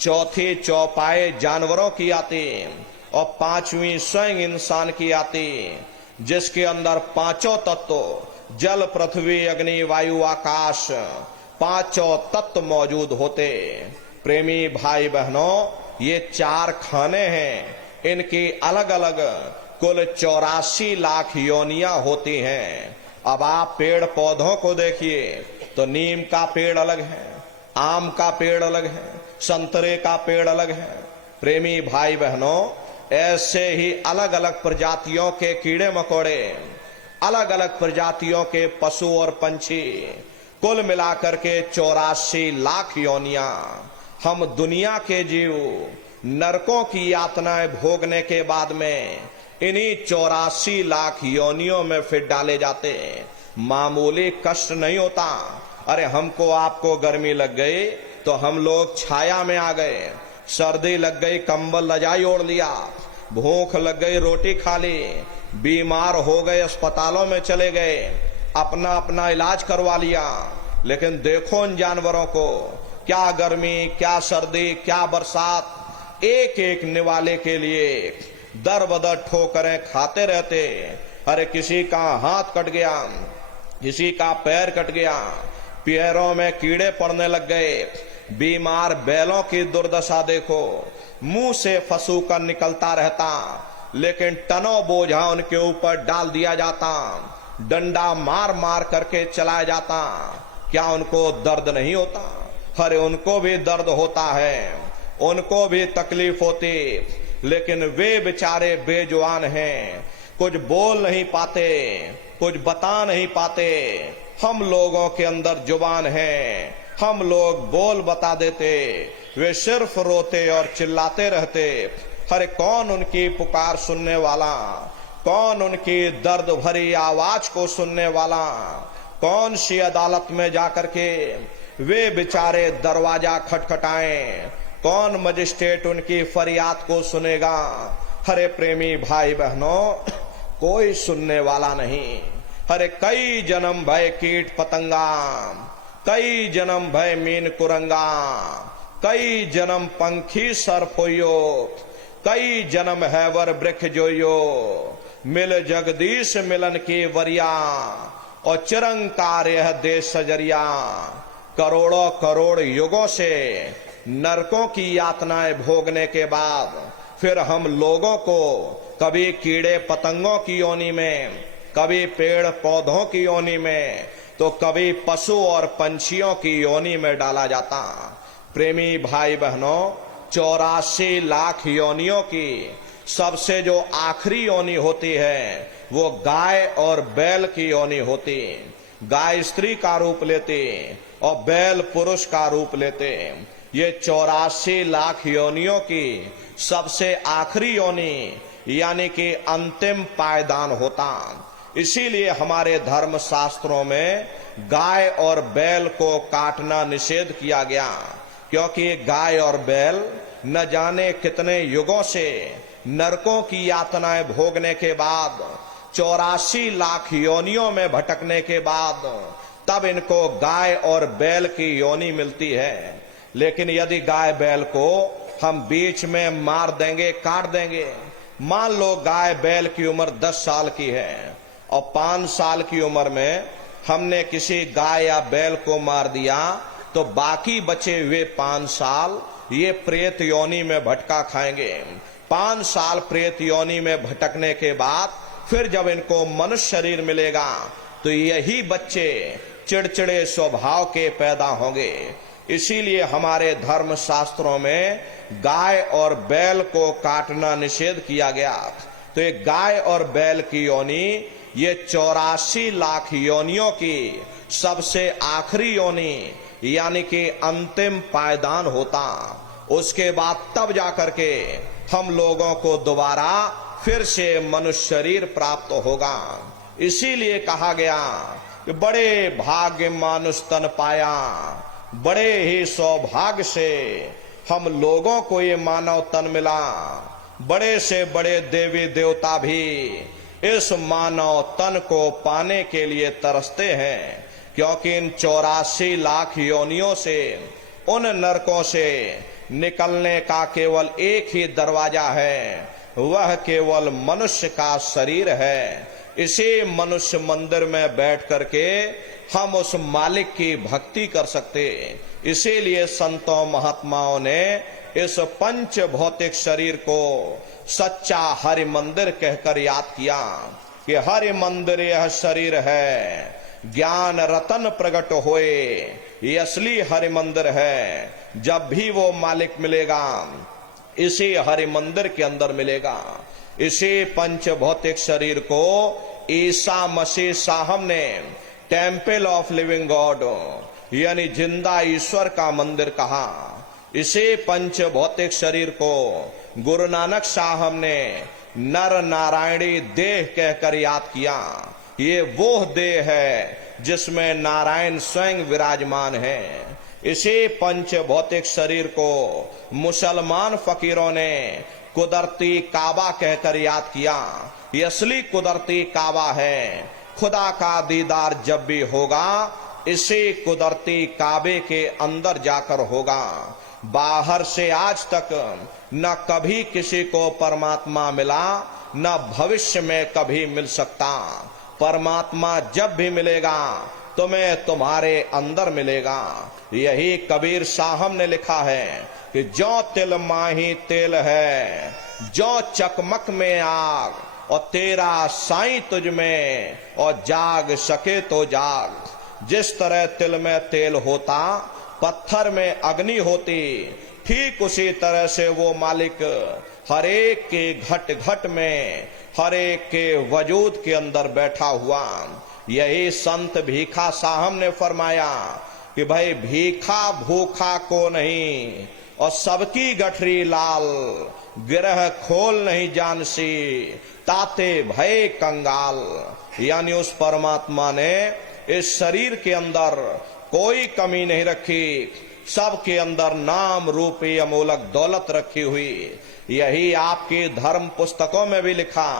चौथी चौपाए जानवरों की आती, और 5वीं स्वयं इंसान की आती, जिसके अंदर 5 तत्व जल पृथ्वी अग्नि वायु आकाश 5 तत्व मौजूद होते। प्रेमी भाई बहनों, ये 4 खाने हैं, इनकी अलग अलग कुल 84 लाख योनियां होती हैं। अब आप पेड़ पौधों को देखिए तो नीम का पेड़ अलग है, आम का पेड़ अलग है, संतरे का पेड़ अलग है। प्रेमी भाई बहनों, ऐसे ही अलग अलग प्रजातियों के कीड़े मकोड़े, अलग अलग प्रजातियों के पशु और पंछी, कुल मिलाकर के 84 लाख योनियां हम दुनिया के जीव नरकों की यातनाएं भोगने के बाद में इन्हीं 84 लाख योनियों में फिर डाले जाते हैं। मामूली कष्ट नहीं होता। अरे हमको आपको गर्मी लग गई तो हम लोग छाया में आ गए, सर्दी लग गई कंबल रजाई ओढ़ लिया, भूख लग गई रोटी खा ली, बीमार हो गए अस्पतालों में चले गए, अपना अपना इलाज करवा लिया। लेकिन देखो इन जानवरों को, क्या गर्मी, क्या सर्दी, क्या बरसात, एक एक निवाले के लिए दर बदर ठोकरें खाते रहते। अरे किसी का हाथ कट गया, किसी का पैर कट गया, पैरों में कीड़े पड़ने लग गए। बीमार बैलों की दुर्दशा देखो, मुंह से फसूकर निकलता रहता, लेकिन टनों बोझा उनके ऊपर डाल दिया जाता, डंडा मार मार करके चलाया जाता। क्या उनको दर्द नहीं होता? अरे उनको भी दर्द होता है, उनको भी तकलीफ होती, लेकिन वे बेचारे बेजुबान हैं, कुछ बोल नहीं पाते, कुछ बता नहीं पाते। हम लोगों के अंदर जुबान है, हम लोग बोल बता देते, वे सिर्फ रोते और चिल्लाते रहते। अरे कौन उनकी पुकार सुनने वाला, कौन उनकी दर्द भरी आवाज को सुनने वाला, कौन सी अदालत में जाकर के वे बेचारे दरवाजा खटखटाएं, कौन मजिस्ट्रेट उनकी फरियाद को सुनेगा? अरे प्रेमी भाई बहनों, कोई सुनने वाला नहीं। अरे कई जन्म भय कीट पतंगा, कई जन्म भय मीन कुरंगा, कई जन्म पंखी सर्प होयो, कई जन्म हैवर वृक्ष जोयो, मिल जगदीश मिलन की वरिया, और चिरंकार यह देश सजरिया। करोड़ों करोड़ युगों से नरकों की यातनाएं भोगने के बाद फिर हम लोगों को कभी कीड़े पतंगों की योनि में, कभी पेड़ पौधों की योनि में, तो कभी पशु और पंछियों की योनि में डाला जाता। प्रेमी भाई बहनों, 84 लाख योनियों की सबसे जो आखिरी योनि होती है वो गाय और बैल की योनि होती। गाय स्त्री का रूप लेती और बैल पुरुष का रूप लेते। ये 84 लाख योनियों की सबसे आखिरी योनि यानी कि अंतिम पायदान होता। इसीलिए हमारे धर्म शास्त्रों में गाय और बैल को काटना निषेध किया गया, क्योंकि गाय और बैल न जाने कितने युगों से नरकों की यातनाएं भोगने के बाद, 84 लाख योनियों में भटकने के बाद तब इनको गाय और बैल की योनि मिलती है। लेकिन यदि गाय बैल को हम बीच में मार देंगे, काट देंगे, मान लो गाय बैल की उम्र 10 साल की है और 5 साल की उम्र में हमने किसी गाय या बैल को मार दिया, तो बाकी बचे हुए 5 साल ये प्रेत योनि में भटका खाएंगे। 5 साल प्रेत योनि में भटकने के बाद फिर जब इनको मनुष्य शरीर मिलेगा तो यही बच्चे चिड़चिड़े स्वभाव के पैदा होंगे। इसीलिए हमारे धर्म शास्त्रों में गाय और बैल को काटना निषेध किया गया। तो ये गाय और बैल की योनि ये 84 लाख योनियों की सबसे आखिरी योनि यानी कि अंतिम पायदान होता। उसके बाद तब जाकर के हम लोगों को दोबारा फिर से मनुष्य शरीर प्राप्त होगा। इसीलिए कहा गया कि बड़े भाग्य मानुष तन पाया, बड़े ही सौभाग्य से हम लोगों को ये मानव तन मिला। बड़े से बड़े देवी देवता भी इस मानव तन को पाने के लिए तरसते हैं, क्योंकि इन 84 लाख योनियों से, उन नरकों से निकलने का केवल एक ही दरवाजा है, वह केवल मनुष्य का शरीर है। इसी मनुष्य मंदिर में बैठ करके हम उस मालिक की भक्ति कर सकते। इसीलिए संतों महात्माओं ने इस पंच भौतिक शरीर को सच्चा हरि मंदिर कहकर याद किया कि हरि मंदिर यह शरीर है, ज्ञान रतन प्रकट होए, ये असली हरि मंदिर है। जब भी वो मालिक मिलेगा, इसी हरि मंदिर के अंदर मिलेगा। इसी पंच भौतिक शरीर को ईसा मसीह साहब ने टेम्पल ऑफ लिविंग गॉड यानी जिंदा ईश्वर का मंदिर कहा। इसी पंच भौतिक शरीर को गुरु नानक साहब ने नर नारायणी देह कहकर याद किया। ये वो देह है जिसमें नारायण स्वयं विराजमान है। इसी पंच भौतिक शरीर को मुसलमान फकीरों ने कुदरती काबा कहकर याद किया। ये असली कुदरती काबा है। खुदा का दीदार जब भी होगा इसी कुदरती काबे के अंदर जाकर होगा। बाहर से आज तक न कभी किसी को परमात्मा मिला, न भविष्य में कभी मिल सकता। परमात्मा जब भी मिलेगा तुम्हें तुम्हारे अंदर मिलेगा। यही कबीर साहब ने लिखा है कि जो तिल माही तेल है, जो चकमक में आग, और तेरा साईं तुझ में, और जाग सके तो जाग। जिस तरह तिल में तेल होता, पत्थर में अग्नि होती, ठीक उसी तरह से वो मालिक हर एक के घट घट में, हर एक के वजूद के अंदर बैठा हुआ। यही संत भीखा साहब ने फरमाया कि भाई भीखा भूखा को नहीं, और सबकी गठरी लाल, गिरह खोल नहीं जानसी, ताते भय कंगाल। यानी उस परमात्मा ने इस शरीर के अंदर कोई कमी नहीं रखी, सबके अंदर नाम रूपी अमूलक दौलत रखी हुई। यही आपकी धर्म पुस्तकों में भी लिखा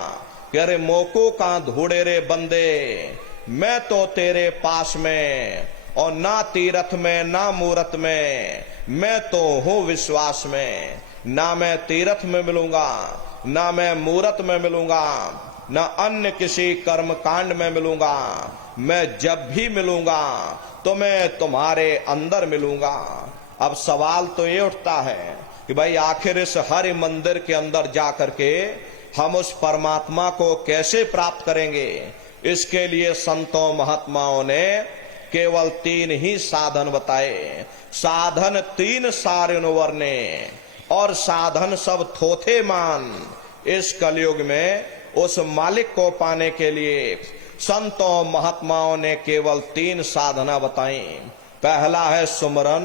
कि अरे मोको का धूड़े रे बंदे, मैं तो तेरे पास में, और ना तीरथ में ना मूरत में, मैं तो हूं विश्वास में। ना मैं तीरथ में मिलूंगा, ना मैं मूरत में मिलूंगा, न अन्य किसी कर्म कांड में मिलूंगा। मैं जब भी मिलूंगा तो मैं तुम्हारे अंदर मिलूंगा। अब सवाल तो ये उठता है कि भाई आखिर इस हरि मंदिर के अंदर जाकर के हम उस परमात्मा को कैसे प्राप्त करेंगे। इसके लिए संतों महात्माओं ने केवल 3 ही साधन बताए। साधन 3 सारिन वर्णे, और साधन सब थोथे मान। इस कलयुग में उस मालिक को पाने के लिए संतों महात्माओं ने केवल 3 साधना बताई। पहला है सुमरन,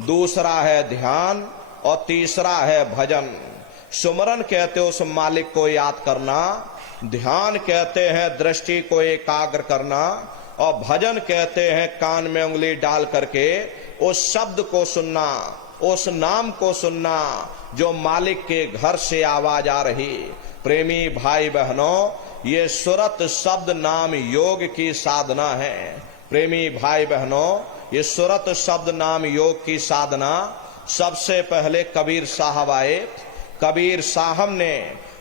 दूसरा है ध्यान, और तीसरा है भजन। सुमरन कहते उस मालिक को याद करना, ध्यान कहते हैं दृष्टि को एकाग्र करना, और भजन कहते हैं कान में उंगली डाल करके उस शब्द को सुनना, उस नाम को सुनना जो मालिक के घर से आवाज आ रही। प्रेमी भाई बहनों, ये सुरत शब्द नाम योग की साधना है। प्रेमी भाई बहनों, ये सुरत शब्द नाम योग की साधना सबसे पहले कबीर साहब आए। कबीर साहब ने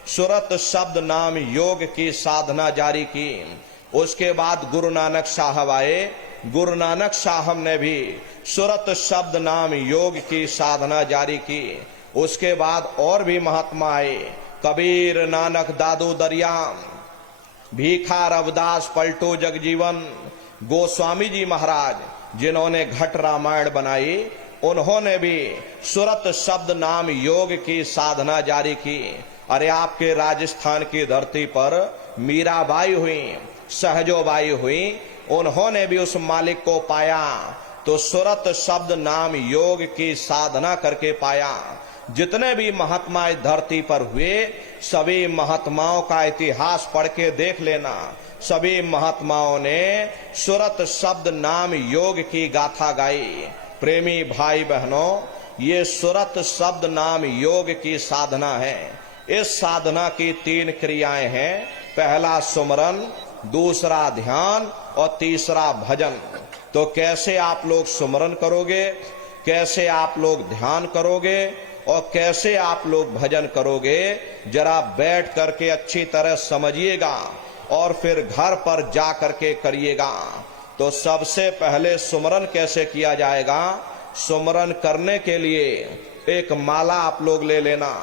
सुरत शब्द नाम योग की साधना जारी की। उसके बाद गुरु नानक साहब आए। गुरु नानक साहब ने भी सुरत शब्द नाम योग की साधना जारी की। उसके बाद और भी महात्मा आए, कबीर, नानक, दादू दरिया, भीखा, रविदास, पलटू जगजीवन, गोस्वामी जी महाराज, जिन्होंने घट रामायण बनाई, उन्होंने भी सुरत शब्द नाम योग की साधना जारी की। अरे आपके राजस्थान की धरती पर मीराबाई हुई, सहजोबाई हुई, उन्होंने भी उस मालिक को पाया तो सुरत शब्द नाम योग की साधना करके पाया। जितने भी महात्मा इस धरती पर हुए, सभी महात्माओं का इतिहास पढ़ के देख लेना। सभी महात्माओं ने सुरत शब्द नाम योग की गाथा गाई। प्रेमी भाई बहनों, ये सुरत शब्द नाम योग की साधना है। इस साधना की 3 क्रियाएं हैं। पहला सुमरन, दूसरा ध्यान, और तीसरा भजन। तो कैसे आप लोग सुमरन करोगे, कैसे आप लोग ध्यान करोगे, और कैसे आप लोग भजन करोगे, जरा बैठ करके अच्छी तरह समझिएगा और फिर घर पर जा करके करिएगा। तो सबसे पहले सुमरन कैसे किया जाएगा। सुमरन करने के लिए एक माला आप लोग ले लेना।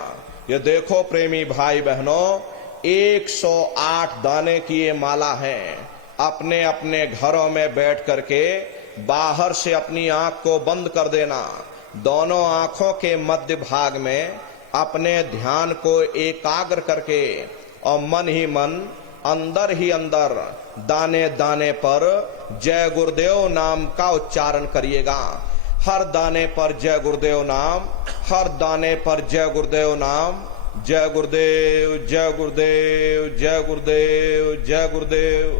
ये देखो प्रेमी भाई बहनों, 108 दाने की ये माला है। अपने अपने घरों में बैठ करके बाहर से अपनी आंख को बंद कर देना। दोनों आंखों के मध्य भाग में अपने ध्यान को एकाग्र करके और मन ही मन, अंदर ही अंदर, दाने दाने पर जय गुरुदेव नाम का उच्चारण करिएगा। हर दाने पर जय गुरुदेव नाम, हर दाने पर जय गुरुदेव नाम। जय गुरुदेव, जय गुरुदेव, जय गुरुदेव, जय गुरुदेव।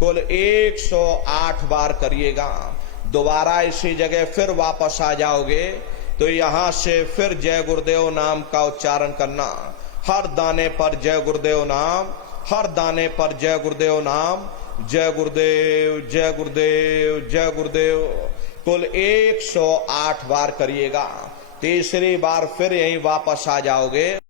कुल 108 बार करिएगा। दोबारा इसी जगह फिर वापस आ जाओगे तो यहां से फिर जय गुरुदेव नाम का उच्चारण करना। हर दाने पर जय गुरुदेव नाम, हर दाने पर जय गुरुदेव नाम। जय गुरुदेव, जय गुरुदेव, जय गुरुदेव। कुल 108 बार करिएगा। तीसरी बार फिर यहीं वापस आ जाओगे।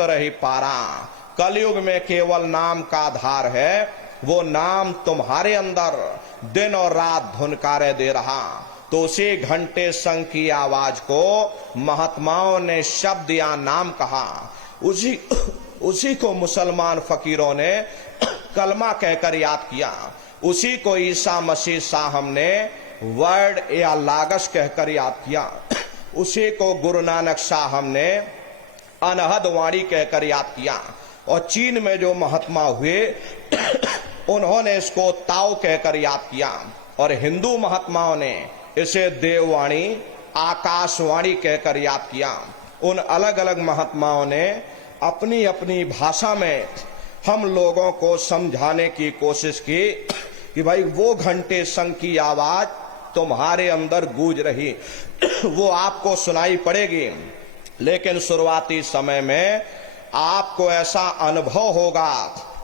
उतर ही पारा। कलयुग में केवल नाम का आधार है, वो नाम तुम्हारे अंदर दिन और रात धुनकारे दे रहा। तो उसी घंटे संग की आवाज को महात्माओं ने शब्द या नाम कहा। उसी को मुसलमान फकीरों ने कलमा कहकर याद किया। उसी को ईसा मसीह साहब ने वर्ड या लागस कहकर याद किया। उसी को गुरु नानक साहब ने अनहद वाणी कहकर याद किया। और चीन में जो महात्मा हुए उन्होंने इसको ताओ कहकर याद किया। और हिंदू महात्माओं ने इसे देववाणी, आकाशवाणी कहकर याद किया। उन अलग अलग महात्माओं ने अपनी अपनी भाषा में हम लोगों को समझाने की कोशिश की कि भाई वो घंटे संग की आवाज तुम्हारे अंदर गूंज रही, वो आपको सुनाई पड़ेगी। लेकिन शुरुआती समय में आपको ऐसा अनुभव होगा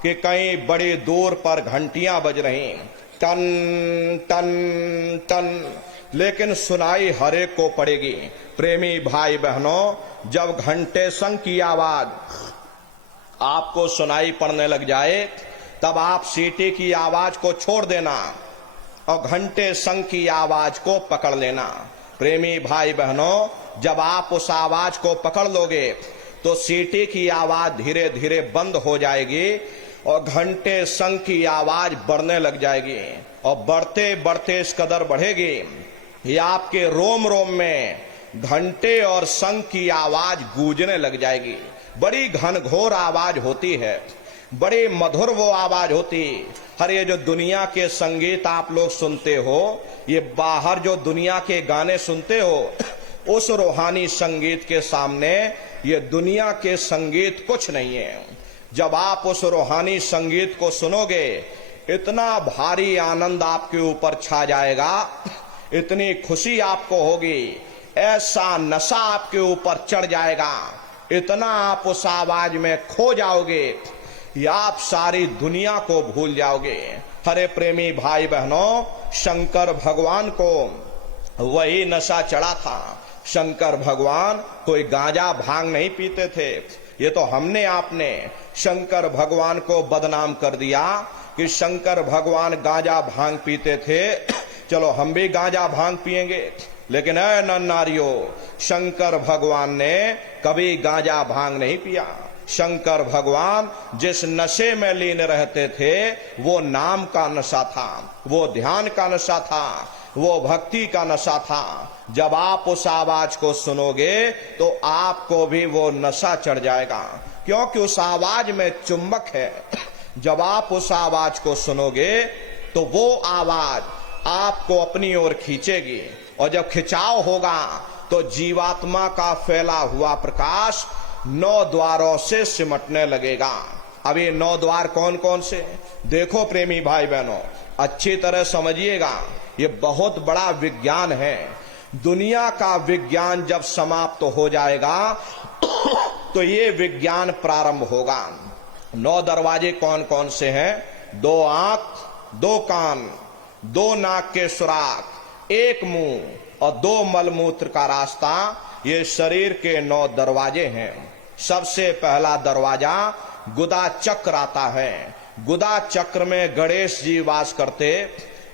कि कहीं बड़ी दूर पर घंटियां बज रही, टन टन टन, लेकिन सुनाई हर एक को पड़ेगी। प्रेमी भाई बहनों, जब घंटे संग की आवाज आपको सुनाई पड़ने लग जाए तब आप सीटी की आवाज को छोड़ देना और घंटे संग की आवाज को पकड़ लेना। प्रेमी भाई बहनों, जब आप उस आवाज को पकड़ लोगे तो सीटी की आवाज धीरे धीरे बंद हो जाएगी और घंटे संग की आवाज बढ़ने लग जाएगी। और बढ़ते बढ़ते इस कदर बढ़ेगी ये आपके रोम रोम में घंटे और संग की आवाज गूंजने लग जाएगी। बड़ी घनघोर आवाज होती है, बड़ी मधुर वो आवाज होती। हर ये जो दुनिया के संगीत आप लोग सुनते हो, ये बाहर जो दुनिया के गाने सुनते हो, उस रूहानी संगीत के सामने ये दुनिया के संगीत कुछ नहीं है। जब आप उस रूहानी संगीत को सुनोगे इतना भारी आनंद आपके ऊपर छा जाएगा, इतनी खुशी आपको होगी, ऐसा नशा आपके ऊपर चढ़ जाएगा, इतना आप उस आवाज में खो जाओगे या आप सारी दुनिया को भूल जाओगे। हरे प्रेमी भाई बहनों, शंकर भगवान को वही नशा चढ़ा था। शंकर भगवान कोई गांजा भांग नहीं पीते थे। ये तो हमने आपने शंकर भगवान को बदनाम कर दिया कि शंकर भगवान गांजा भांग पीते थे, चलो हम भी गांजा भांग पिएंगे। लेकिन ऐ नन्नारियों, शंकर भगवान ने कभी गांजा भांग नहीं पिया। शंकर भगवान जिस नशे में लीन रहते थे वो नाम का नशा था, वो ध्यान का नशा था, वो भक्ति का नशा था। जब आप उस आवाज को सुनोगे तो आपको भी वो नशा चढ़ जाएगा, क्योंकि उस आवाज में चुंबक है। जब आप उस आवाज को सुनोगे तो वो आवाज आपको अपनी ओर खींचेगी, और जब खिंचाव होगा तो जीवात्मा का फैला हुआ प्रकाश 9 द्वारों से सिमटने लगेगा। अब ये 9 द्वार कौन कौन से? देखो प्रेमी भाई बहनों, अच्छी तरह समझिएगा, ये बहुत बड़ा विज्ञान है। दुनिया का विज्ञान जब समाप्त हो जाएगा तो ये विज्ञान प्रारंभ होगा। 9 दरवाजे कौन कौन से हैं? 2 आंख, 2 कान, 2 नाक के सुराख, 1 मुंह और 2 मलमूत्र का रास्ता, ये शरीर के 9 दरवाजे हैं। सबसे पहला दरवाजा गुदा चक्र आता है। गुदा चक्र में गणेश जी वास करते।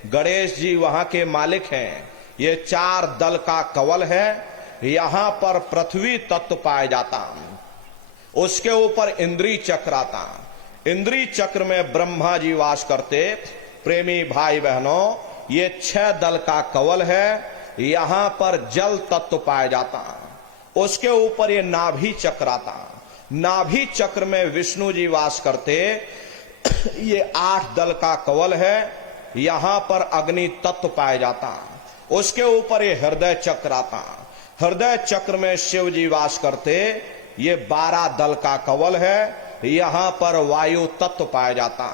गणेश जी वहां के मालिक हैं। ये 4 दल का कवल है। यहां पर पृथ्वी तत्व पाया जाता। उसके ऊपर इंद्री चक्र आता। इंद्री चक्र में ब्रह्मा जी वास करते। प्रेमी भाई बहनों, ये 6 दल का कवल है। यहां पर जल तत्व पाया जाता। उसके ऊपर ये नाभि चक्र आता। नाभि चक्र में विष्णु जी वास करते। ये 8 दल का कवल है। यहां पर अग्नि तत्व पाया जाता। उसके ऊपर ये हृदय चक्र आता। हृदय चक्र में शिव जी वास करते। ये 12 दल का कवल है। यहां पर वायु तत्व पाया जाता।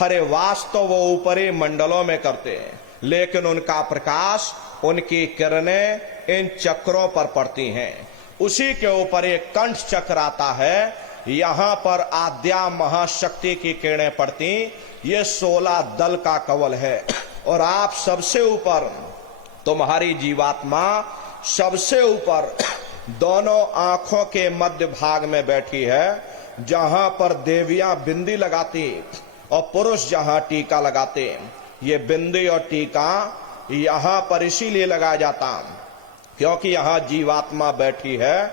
हरे वास तो वो ऊपरी मंडलों में करते, लेकिन उनका प्रकाश, उनकी किरणें इन चक्रों पर पड़ती हैं। उसी के ऊपर एक कंठ चक्र आता है। यहां पर आद्या महाशक्ति की किरणें पड़ती। ये 16 दल का कवल है। और आप सबसे ऊपर, तुम्हारी जीवात्मा सबसे ऊपर दोनों आंखों के मध्य भाग में बैठी है। जहां पर देवियां बिंदी लगाती और पुरुष जहां टीका लगाते। ये बिंदी और टीका यहां पर इसीलिए लगाया जाता क्योंकि यहां जीवात्मा बैठी है,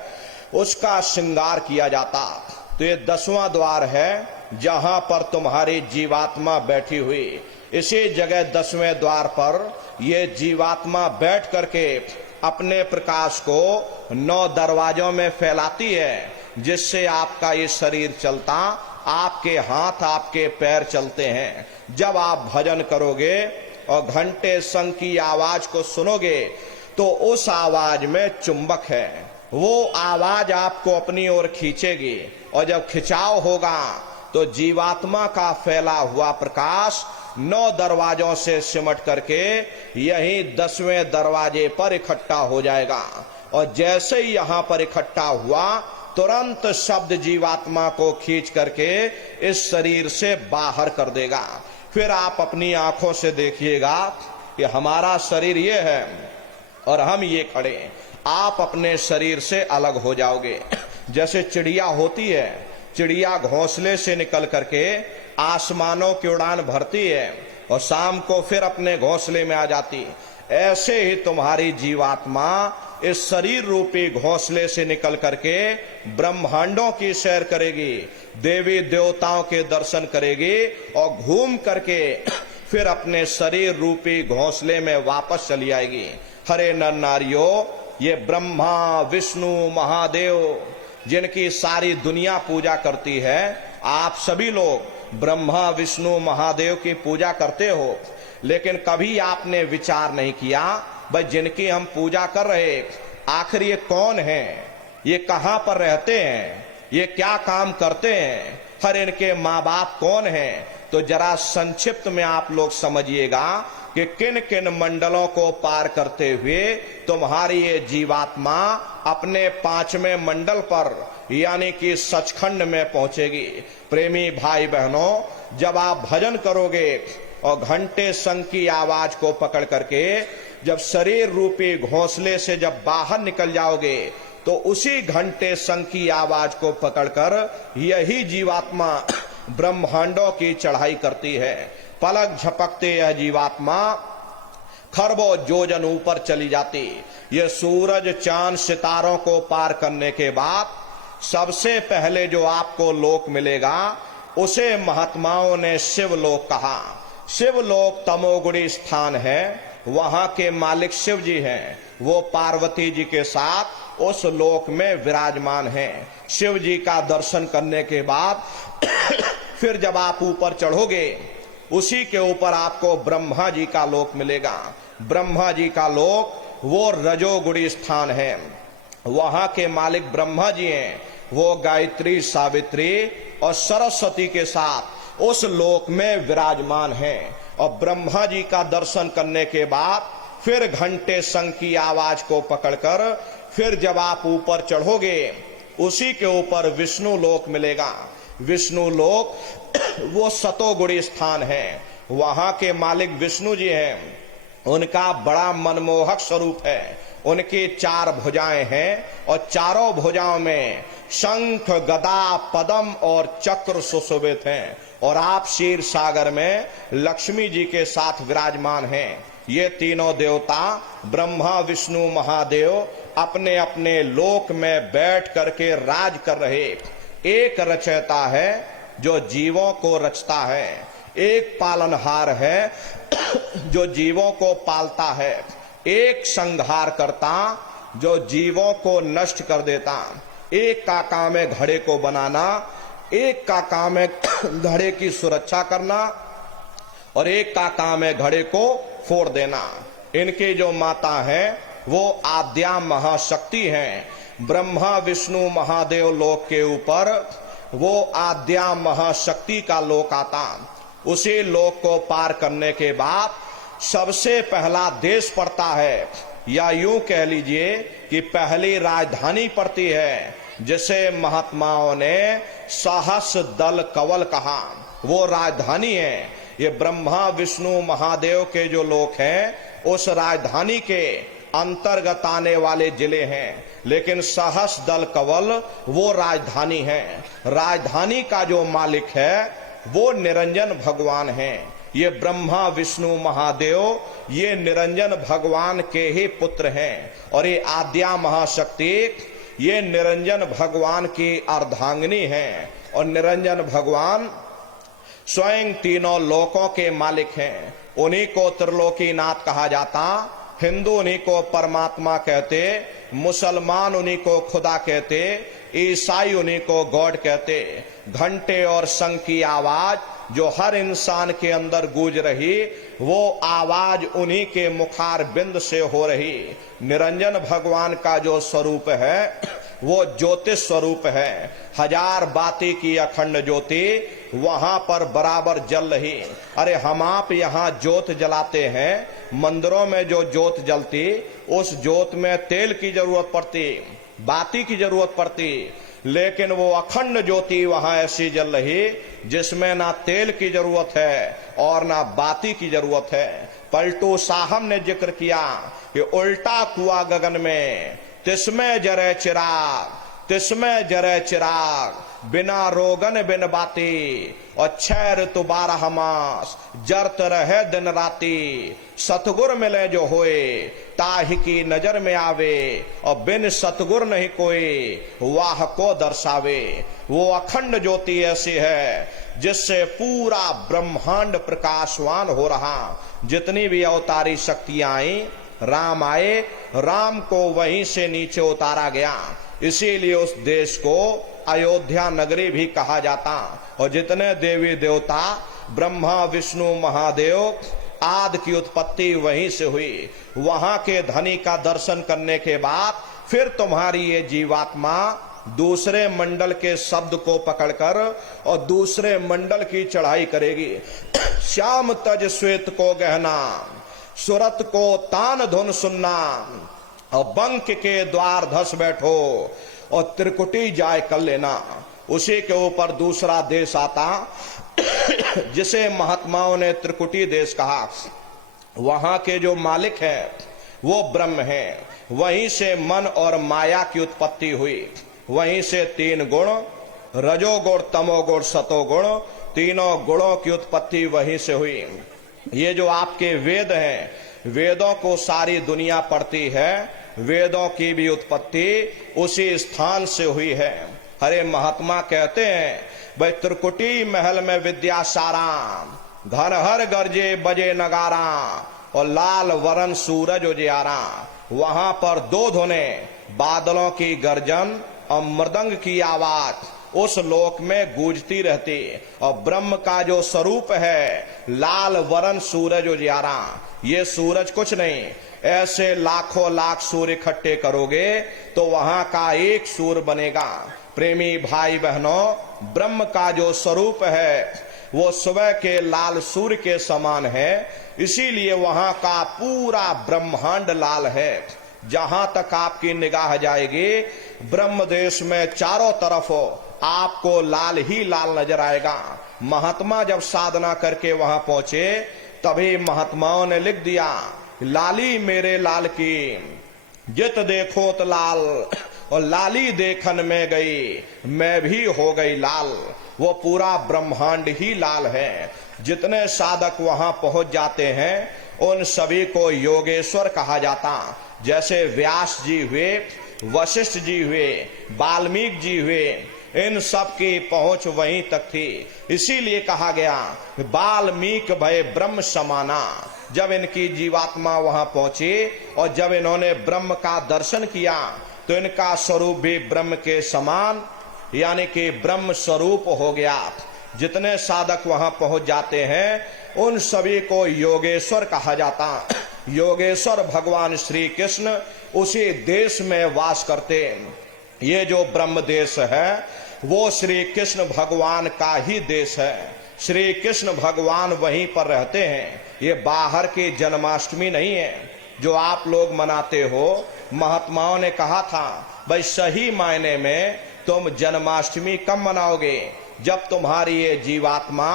उसका श्रृंगार किया जाता। तो ये 10वां द्वार है जहां पर तुम्हारी जीवात्मा बैठी हुई। इसी जगह 10वें द्वार पर ये जीवात्मा बैठ करके अपने प्रकाश को 9 दरवाजों में फैलाती है, जिससे आपका ये शरीर चलता, आपके हाथ आपके पैर चलते हैं। जब आप भजन करोगे और घंटे शंख की आवाज को सुनोगे तो उस आवाज में चुंबक है, वो आवाज आपको अपनी ओर खींचेगी। और जब खिंचाव होगा तो जीवात्मा का फैला हुआ प्रकाश 9 दरवाजों से सिमट करके यही 10वें दरवाजे पर इकट्ठा हो जाएगा। और जैसे ही यहां पर इकट्ठा हुआ, तुरंत शब्द जीवात्मा को खींच करके इस शरीर से बाहर कर देगा। फिर आप अपनी आंखों से देखिएगा कि हमारा शरीर ये है और हम ये खड़े। आप अपने शरीर से अलग हो जाओगे। जैसे चिड़िया होती है, चिड़िया घोंसले से निकल करके आसमानों की उड़ान भरती है और शाम को फिर अपने घोंसले में आ जाती। ऐसे ही तुम्हारी जीवात्मा इस शरीर रूपी घोंसले से निकल करके ब्रह्मांडों की सैर करेगी, देवी देवताओं के दर्शन करेगी और घूम करके फिर अपने शरीर रूपी घोंसले में वापस चली आएगी। हरे नर नारियों, ये ब्रह्मा विष्णु महादेव जिनकी सारी दुनिया पूजा करती है, आप सभी लोग ब्रह्मा विष्णु महादेव की पूजा करते हो, लेकिन कभी आपने विचार नहीं किया भाई जिनकी हम पूजा कर रहे आखिर ये कौन है, ये कहां पर रहते हैं, ये क्या काम करते हैं, हर इनके माँ बाप कौन हैं। तो जरा संक्षिप्त में आप लोग समझिएगा कि किन किन मंडलों को पार करते हुए तुम्हारी ये जीवात्मा अपने 5वें मंडल पर यानी कि सचखंड में पहुंचेगी। प्रेमी भाई बहनों, जब आप भजन करोगे और घंटे शंख की आवाज को पकड़ करके जब शरीर रूपी घोंसले से जब बाहर निकल जाओगे तो उसी घंटे शंख की आवाज को पकड़कर यही जीवात्मा ब्रह्मांडों की चढ़ाई करती है। पलक झपकते यह जीवात्मा खरबों योजन ऊपर चली जाती। ये सूरज चांद सितारों को पार करने के बाद सबसे पहले जो आपको लोक मिलेगा उसे महात्माओं ने शिवलोक कहा। शिवलोक तमोगुणी स्थान है, वहां के मालिक शिव जी हैं, वो पार्वती जी के साथ उस लोक में विराजमान हैं। शिव जी का दर्शन करने के बाद फिर जब आप ऊपर चढ़ोगे उसी के ऊपर आपको ब्रह्मा जी का लोक मिलेगा। ब्रह्मा जी का लोक वो रजोगुणी स्थान है, वहां के मालिक ब्रह्मा जी हैं, वो गायत्री सावित्री और सरस्वती के साथ उस लोक में विराजमान हैं। और ब्रह्मा जी का दर्शन करने के बाद फिर घंटे शंख की आवाज को पकड़कर फिर जब आप ऊपर चढ़ोगे उसी के ऊपर विष्णु लोक मिलेगा। विष्णु लोक वो सतोगुणी स्थान है, वहां के मालिक विष्णु जी हैं, उनका बड़ा मनमोहक स्वरूप है। उनकी 4 भुजाएं हैं और चारों भुजाओं में शंख गदा पद्म और चक्र सुशोभित हैं। और आप क्षीर सागर में लक्ष्मी जी के साथ विराजमान हैं। ये तीनों देवता ब्रह्मा विष्णु महादेव अपने अपने लोक में बैठ करके राज कर रहे। एक रचयिता है जो जीवों को रचता है, एक पालनहार है जो जीवों को पालता है, एक संहार करता जो जीवों को नष्ट कर देता। एक का काम है घड़े को बनाना, एक का काम है घड़े की सुरक्षा करना और एक का काम है घड़े को फोड़ देना। इनके जो माता है वो आद्या महाशक्ति हैं। ब्रह्मा विष्णु महादेव लोक के ऊपर वो आद्या महाशक्ति का लोक आता। उसी लोक को पार करने के बाद सबसे पहला देश पड़ता है, या यूं कह लीजिए कि पहली राजधानी पड़ती है, जिसे महात्माओं ने सहस दल कवल कहा। वो राजधानी है। ये ब्रह्मा विष्णु महादेव के जो लोक हैं उस राजधानी के अंतर्गत आने वाले जिले हैं, लेकिन सहस्रदल कवल वो राजधानी है। राजधानी का जो मालिक है वो निरंजन भगवान है। ये ब्रह्मा विष्णु महादेव ये निरंजन भगवान के ही पुत्र हैं, और ये आद्या महाशक्ति ये निरंजन भगवान की अर्धांगिनी हैं। और निरंजन भगवान स्वयं तीनों लोकों के मालिक हैं। उन्हीं को त्रिलोकीनाथ कहा जाता। हिंदू उन्हीं को परमात्मा कहते, मुसलमान उन्हीं को खुदा कहते, ईसाई उन्हीं को गॉड कहते। घंटे और शंख की आवाज जो हर इंसान के अंदर गूंज रही, वो आवाज उन्हीं के मुखार बिंद से हो रही। निरंजन भगवान का जो स्वरूप है वो ज्योतिष स्वरूप है। हजार बाती की अखंड ज्योति वहां पर बराबर जल रही। अरे हम आप यहाँ ज्योत जलाते हैं, मंदिरों में जो ज्योत जलती उस ज्योत में तेल की जरूरत पड़ती, बाती की जरूरत पड़ती, लेकिन वो अखंड ज्योति वहां ऐसी जल रही जिसमें ना तेल की जरूरत है और ना बाती की जरूरत है। पलटू साहब ने जिक्र किया कि उल्टा कुआ गगन में तिसमें जरे चिराग, तिसमें जरे चिराग, बिना रोगन बिन बाती, और 6 ऋतु 12 मास जरत रहे दिन राती। सतगुर मिले जो होए ताहि की नजर में आवे, और बिन सतगुर नहीं कोई वाह को दर्शावे। वो अखंड ज्योति ऐसी है जिससे पूरा ब्रह्मांड प्रकाशवान हो रहा। जितनी भी अवतारी शक्तियां आई, राम आए, राम को वहीं से नीचे उतारा गया। इसीलिए उस देश को अयोध्या नगरी भी कहा जाता। और जितने देवी देवता ब्रह्मा विष्णु महादेव आदि की उत्पत्ति वहीं से हुई। वहां के धनी का दर्शन करने के बाद फिर तुम्हारी ये जीवात्मा दूसरे मंडल के शब्द को पकड़कर और दूसरे मंडल की चढ़ाई करेगी। श्याम तज श्वेत को गहना, सुरत को तान धुन सुनना, और बंक के द्वार धस बैठो और त्रिकुटी जाय कर लेना। उसी के ऊपर दूसरा देश आता जिसे महात्माओं ने त्रिकुटी देश कहा। वहां के जो मालिक है वो ब्रह्म है। वहीं से मन और माया की उत्पत्ति हुई। वहीं से 3 गुण, रजोगुण तमोगुण सतोगुण, तीनों गुणों की उत्पत्ति वहीं से हुई। ये जो आपके वेद हैं, वेदों को सारी दुनिया पढ़ती है। वेदों की भी उत्पत्ति उसी स्थान से हुई है। हरे महात्मा कहते हैं भाई त्रिकुटी महल में विद्या सारा, घर हर गरजे बजे नगारा, और लाल वरण सूरज उजियारा। वहां पर 2 धुने, बादलों की गर्जन और मृदंग की आवाज उस लोक में गूंजती रहती। और ब्रह्म का जो स्वरूप है लाल वरण सूरज उजियारा। ये सूरज कुछ नहीं, ऐसे लाखों लाख सूर्य इकट्ठे करोगे तो वहां का एक सूर्य बनेगा। प्रेमी भाई बहनों, ब्रह्म का जो स्वरूप है वो सुबह के लाल सूर्य के समान है। इसीलिए वहां का पूरा ब्रह्मांड लाल है। जहां तक आपकी निगाह जाएगी ब्रह्म देश में चारों तरफ आपको लाल ही लाल नजर आएगा। महात्मा जब साधना करके वहां पहुंचे तभी महात्माओं ने लिख दिया, लाली मेरे लाल की जित देखो तो लाल, और लाली देखन में गई मैं भी हो गई लाल। वो पूरा ब्रह्मांड ही लाल है। जितने साधक वहां पहुंच जाते हैं उन सभी को योगेश्वर कहा जाता। जैसे व्यास जी हुए, वशिष्ठ जी हुए, वाल्मीकि जी हुए, इन सब की पहुंच वहीं तक थी। इसीलिए कहा गया वाल्मीकि भय ब्रह्म समाना। जब इनकी जीवात्मा वहां पहुंची और जब इन्होंने ब्रह्म का दर्शन किया तो इनका स्वरूप भी ब्रह्म के समान यानी कि ब्रह्म स्वरूप हो गया। जितने साधक वहां पहुंच जाते हैं उन सभी को योगेश्वर कहा जाता। योगेश्वर भगवान श्री कृष्ण उसी देश में वास करते। ये जो ब्रह्म देश है वो श्री कृष्ण भगवान का ही देश है। श्री कृष्ण भगवान वहीं पर रहते हैं। ये बाहर की जन्माष्टमी नहीं है जो आप लोग मनाते हो। महात्माओं ने कहा था भाई सही मायने में तुम जन्माष्टमी कब मनाओगे? जब तुम्हारी ये जीवात्मा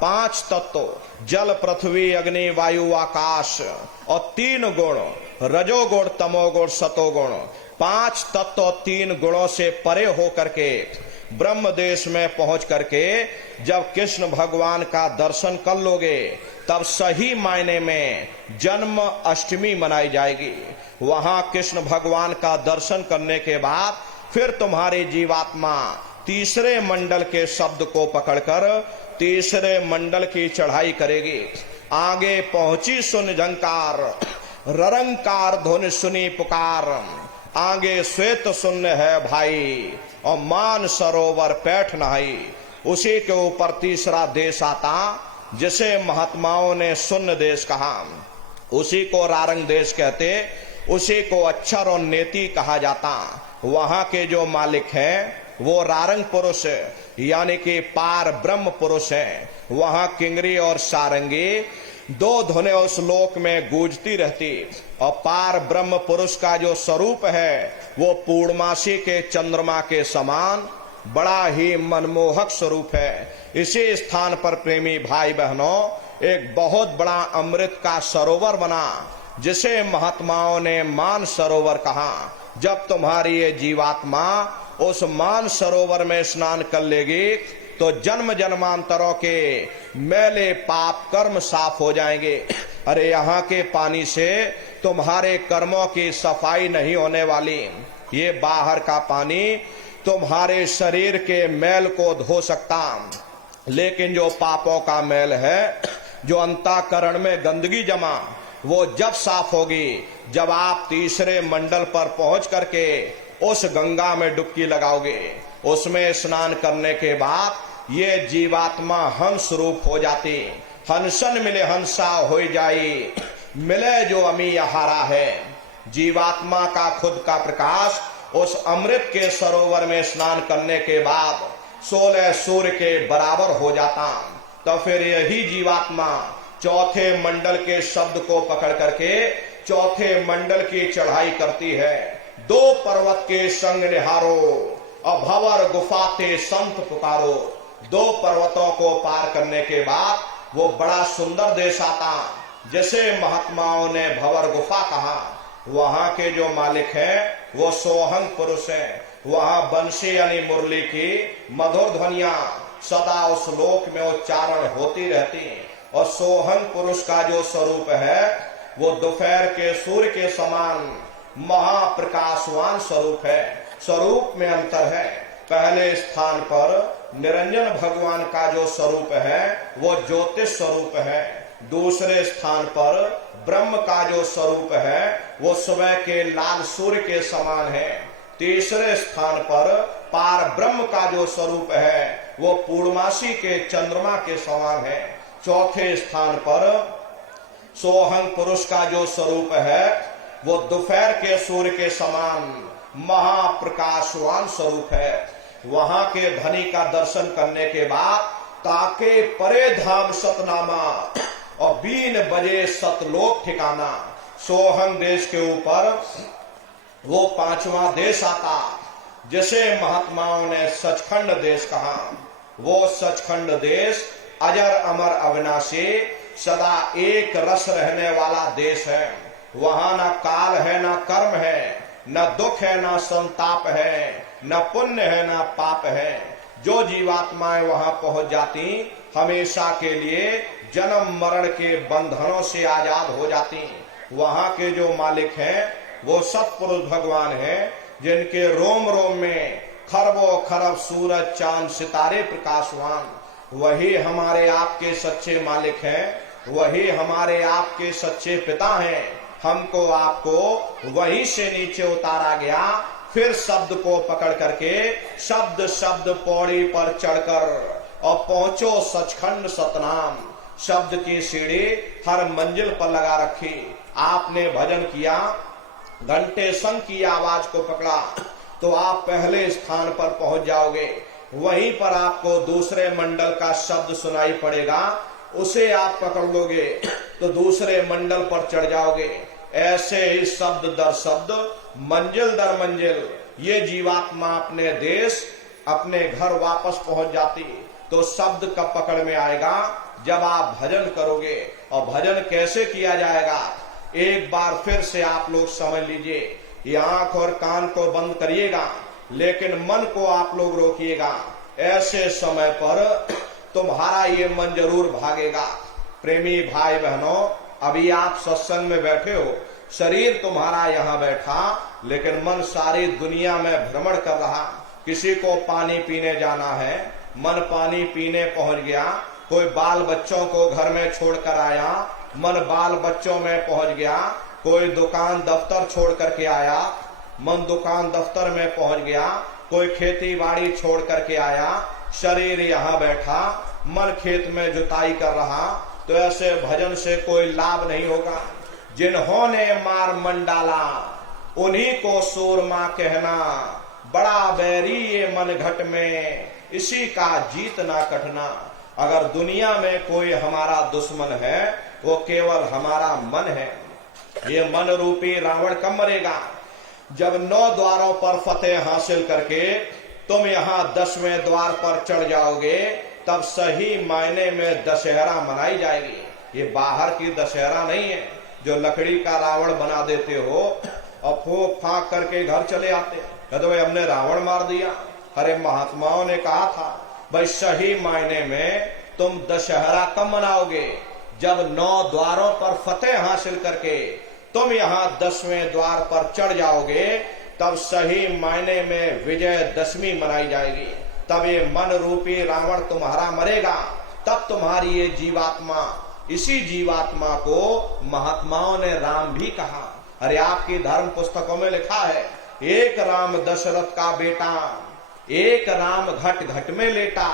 5 तत्व जल पृथ्वी अग्नि वायु आकाश और 3 गुण रजोगुण, तमोगुण, सतोगुण, 5 तत्व 3 गुणों से परे हो करके ब्रह्म देश में पहुंच करके जब कृष्ण भगवान का दर्शन कर लोगे तब सही मायने में जन्म अष्टमी मनाई जाएगी। वहां कृष्ण भगवान का दर्शन करने के बाद फिर तुम्हारी जीवात्मा तीसरे मंडल के शब्द को पकड़कर तीसरे मंडल की चढ़ाई करेगी। आगे पहुंची सुन झंकार, ररंकार धुन सुनी पुकार, आगे श्वेत शून्य है भाई और मान सरोवर पैठ नहाई। उसी के ऊपर तीसरा देश आता जिसे महात्माओं ने शून्य देश कहा, उसी को रारंग देश कहते, उसी को अक्षर और नेति कहा जाता। वहां के जो मालिक हैं वो रारंग पुरुष यानी कि पार ब्रह्म पुरुष है। वहां किंगरी और सारंगी 2 धुनें उस लोक में गूंजती रहती और पार ब्रह्म पुरुष का जो स्वरूप है वो पूर्णमासी के चंद्रमा के समान बड़ा ही मनमोहक स्वरूप है। इसी स्थान पर प्रेमी भाई बहनों एक बहुत बड़ा अमृत का सरोवर बना जिसे महात्माओं ने मान सरोवर कहा। जब तुम्हारी ये जीवात्मा उस मान सरोवर में स्नान कर लेगी तो जन्म जन्मांतरों के मैले पाप कर्म साफ हो जाएंगे। अरे यहाँ के पानी से तुम्हारे कर्मों की सफाई नहीं होने वाली, ये बाहर का पानी तुम्हारे शरीर के मैल को धो सकता, लेकिन जो पापों का मैल है, जो अंतःकरण में गंदगी जमा, वो जब साफ होगी जब आप तीसरे मंडल पर पहुंच करके उस गंगा में डुबकी लगाओगे। उसमें स्नान करने के बाद ये जीवात्मा हंस रूप हो जाती। हंसन मिले हंसा हो जाई, मिले जो अमी आहारा है। जीवात्मा का खुद का प्रकाश उस अमृत के सरोवर में स्नान करने के बाद 16 सूर्य के बराबर हो जाता। तो फिर यही जीवात्मा चौथे मंडल के शब्द को पकड़ करके चौथे मंडल की चढ़ाई करती है। 2 पर्वत के संग निहारो और भंवर गुफाते संत पुकारो। 2 पर्वतों को पार करने के बाद वो बड़ा सुंदर देश आता जैसे महात्माओं ने भंवर गुफा कहा। वहां के जो मालिक हैं वो सोहंग पुरुष हैं। वहां बंशी यानी मुरली की मधुर ध्वनियां सदा उस लोक में उच्चारण होती रहती। और सोहंग पुरुष का जो स्वरूप है वो दोपहर के सूर्य के समान महाप्रकाशवान स्वरूप है। स्वरूप में अंतर है। पहले स्थान पर निरंजन भगवान का जो स्वरूप है वो ज्योतिष स्वरूप है। दूसरे स्थान पर ब्रह्म का जो स्वरूप है वो सुबह के लाल सूर्य के समान है। तीसरे स्थान पर पार ब्रह्म का जो स्वरूप है वो पूर्णमासी के चंद्रमा के समान है। चौथे स्थान पर सोहंग पुरुष का जो स्वरूप है वो दोपहर के सूर्य के समान महाप्रकाशवान स्वरूप है। वहां के धनी का दर्शन करने के बाद ताके परे धाम सतनामा और 3 बजे सतलोक ठिकाना। सोहंग देश के ऊपर वो 5वां देश आता जिसे महात्माओं ने सचखंड देश कहा। वो सचखंड देश अजर अमर अविनाशी सदा एक रस रहने वाला देश है। वहां न काल है, न कर्म है, न दुख है, न संताप है, न पुण्य है, न पाप है। जो जीवात्माएं वहां पहुंच जाती हमेशा के लिए जन्म मरण के बंधनों से आजाद हो जाती। वहां के जो मालिक हैं वो सत्पुरुष भगवान हैं जिनके रोम रोम में खरबों खरब सूरज चांद सितारे प्रकाशवान। वही हमारे आपके सच्चे मालिक हैं, वही हमारे आपके सच्चे पिता हैं। हमको आपको वहीं से नीचे उतारा गया। फिर शब्द को पकड़ करके शब्द शब्द पौड़ी पर चढ़कर और पहुंचो सचखंड सतनाम। शब्द की सीढ़ी हर मंजिल पर लगा रखी। आपने भजन किया, घंटे संग की आवाज को पकड़ा तो आप पहले स्थान पर पहुंच जाओगे। वहीं पर आपको दूसरे मंडल का शब्द सुनाई पड़ेगा, उसे आप पकड़ लोगे तो दूसरे मंडल पर चढ़ जाओगे। ऐसे ही शब्द दर शब्द, मंजिल दर मंजिल ये जीवात्मा अपने देश अपने घर वापस पहुंच जाती। तो शब्द कब पकड़ में आएगा? जब आप भजन करोगे। और भजन कैसे किया जाएगा? एक बार फिर से आप लोग समझ लीजिए, ये आंख और कान को बंद करिएगा, लेकिन मन को आप लोग रोकिएगा। ऐसे समय पर तुम्हारा ये मन जरूर भागेगा। प्रेमी भाई बहनों, अभी आप सत्संग में बैठे हो, शरीर तुम्हारा यहाँ बैठा, लेकिन मन सारी दुनिया में भ्रमण कर रहा। किसी को पानी पीने जाना है, मन पानी पीने पहुंच गया। कोई बाल बच्चों को घर में छोड़कर आया, मन बाल बच्चों में पहुंच गया। कोई दुकान दफ्तर छोड़ करके आया, मन दुकान दफ्तर में पहुंच गया। कोई खेती बाड़ी छोड़ करके आया, शरीर यहाँ बैठा, मन खेत में जुताई कर रहा। तो ऐसे भजन से कोई लाभ नहीं होगा। जिन्होंने मार मन डाला उन्हीं को सूरमा कहना, बड़ा बैरी ये मन घट में, इसी का जीतना कठना। अगर दुनिया में कोई हमारा दुश्मन है, वो केवल हमारा मन है। ये मन रूपी रावण कब मरेगा? जब 9 द्वारों पर फतेह हासिल करके तुम यहाँ 10वें द्वार पर चढ़ जाओगे, तब सही मायने में दशहरा मनाई जाएगी। ये बाहर की दशहरा नहीं है जो लकड़ी का रावण बना देते हो और फूंक फांक करके घर चले आते हैं, तो भाई हमने रावण मार दिया। अरे महात्माओं ने कहा था भाई सही मायने में तुम दशहरा कब मनाओगे? जब 9 द्वारों पर फतेह हासिल करके तुम यहाँ 10वें द्वार पर चढ़ जाओगे, तब सही मायने में विजयदशमी मनाई जाएगी। तब ये मन रूपी रावण तुम्हारा मरेगा। तब तुम्हारी ये जीवात्मा, इसी जीवात्मा को महात्माओं ने राम भी कहा। अरे आपकी धर्म पुस्तकों में लिखा है, एक राम दशरथ का बेटा, एक राम घट घट में लेटा,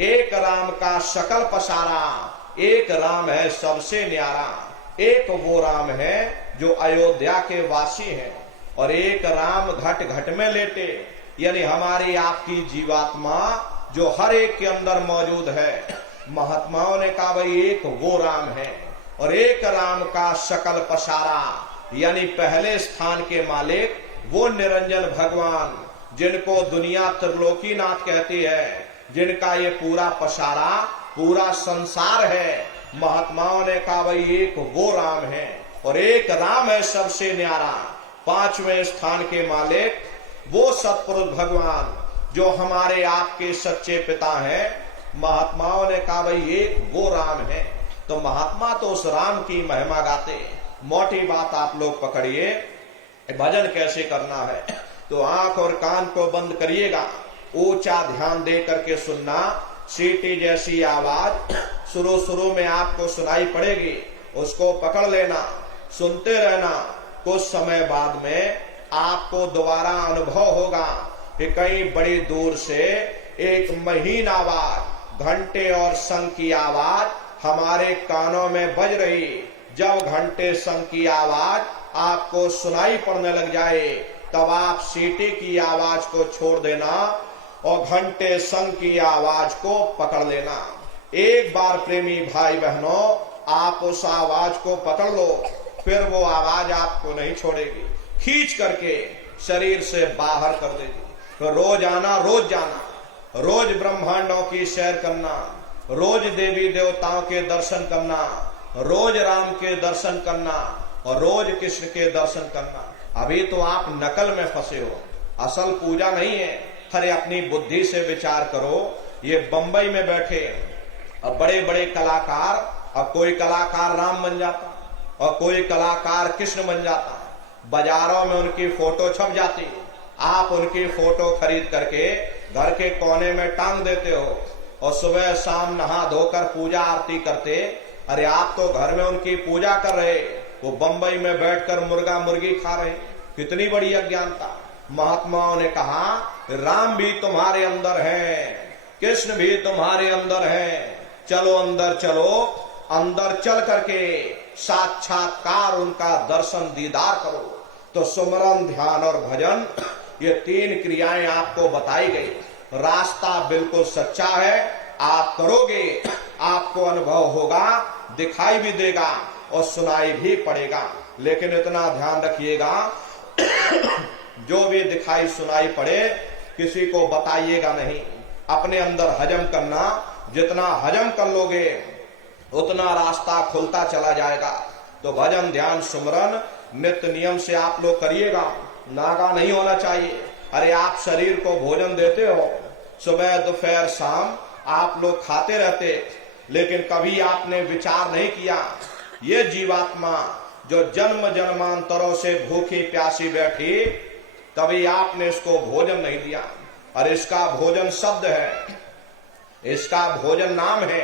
एक राम का शकल पसारा, एक राम है सबसे न्यारा। एक वो राम है जो अयोध्या के वासी हैं, और एक राम घट घट में लेटे, यानी हमारी आपकी जीवात्मा जो हर एक के अंदर मौजूद है। महात्माओं ने कहा भाई एक वो राम है, और एक राम का शकल पसारा, यानी पहले स्थान के मालिक वो निरंजन भगवान, जिनको दुनिया त्रिलोकीनाथ कहती है, जिनका ये पूरा पसारा पूरा संसार है। महात्माओं ने कहा भाई एक वो राम है, और एक राम है सबसे न्यारा, 5वें स्थान के मालिक वो सतपुरुष भगवान जो हमारे आपके सच्चे पिता हैं। महात्माओं ने कहा भाई एक वो राम है। तो महात्मा तो उस राम की महिमा गाते। मोटी बात आप लोग पकड़िए, भजन कैसे करना है। तो आंख और कान को बंद करिएगा, ऊंचा ध्यान दे करके सुनना। सीटी जैसी आवाज शुरू में आपको सुनाई पड़ेगी, उसको पकड़ लेना, सुनते रहना। कुछ समय बाद में आपको दोबारा अनुभव होगा कि कहीं बड़ी दूर से एक महीन आवाज, घंटे और शंख की आवाज हमारे कानों में बज रही। जब घंटे शंख की आवाज आपको सुनाई पड़ने लग जाए, तब आप सीटी की आवाज को छोड़ देना और घंटे शंख की आवाज को पकड़ लेना। एक बार प्रेमी भाई बहनों आप उस आवाज को पकड़ लो, फिर वो आवाज आपको नहीं छोड़ेगी, खींच करके शरीर से बाहर कर देगी। तो रोज आना, रोज जाना, रोज ब्रह्मांडों की सैर करना, रोज देवी देवताओं के दर्शन करना, रोज राम के दर्शन करना और रोज कृष्ण के दर्शन करना। अभी तो आप नकल में फंसे हो, असल पूजा नहीं है। अरे अपनी बुद्धि से विचार करो। ये बंबई में बैठे अब बड़े बड़े कलाकार, अब कोई कलाकार राम बन जाता और कोई कलाकार कृष्ण बन जाता, बाजारों में उनकी फोटो छप जाती, आप उनकी फोटो खरीद करके घर के कोने में टांग देते हो और सुबह शाम नहा धोकर पूजा आरती करते। अरे आप तो घर में उनकी पूजा कर रहे, वो बंबई में बैठकर मुर्गा मुर्गी खा रहे। कितनी बड़ी अज्ञानता। महात्माओं ने कहा राम भी तुम्हारे अंदर है, कृष्ण भी तुम्हारे अंदर है, चलो अंदर चलो, अंदर चल करके साक्षात्कार उनका दर्शन दीदार करो। तो सुमरन, ध्यान और भजन, ये 3 क्रियाएं आपको बताई गई। रास्ता बिल्कुल सच्चा है, आप करोगे, आपको अनुभव होगा, दिखाई भी देगा और सुनाई भी पड़ेगा। लेकिन इतना ध्यान रखिएगा, जो भी दिखाई सुनाई पड़े किसी को बताइएगा नहीं, अपने अंदर हजम करना। जितना हजम कर लोगे उतना रास्ता खुलता चला जाएगा। तो भजन ध्यान सुमरन नित्य नियम से आप लोग करिएगा, नागा नहीं होना चाहिए। अरे आप शरीर को भोजन देते हो, सुबह दोपहर शाम आप लोग खाते रहते, लेकिन कभी आपने विचार नहीं किया ये जीवात्मा जो जन्म जन्मांतरों से भूखी प्यासी बैठी, कभी आपने इसको भोजन नहीं दिया। और इसका भोजन शब्द है, इसका भोजन नाम है।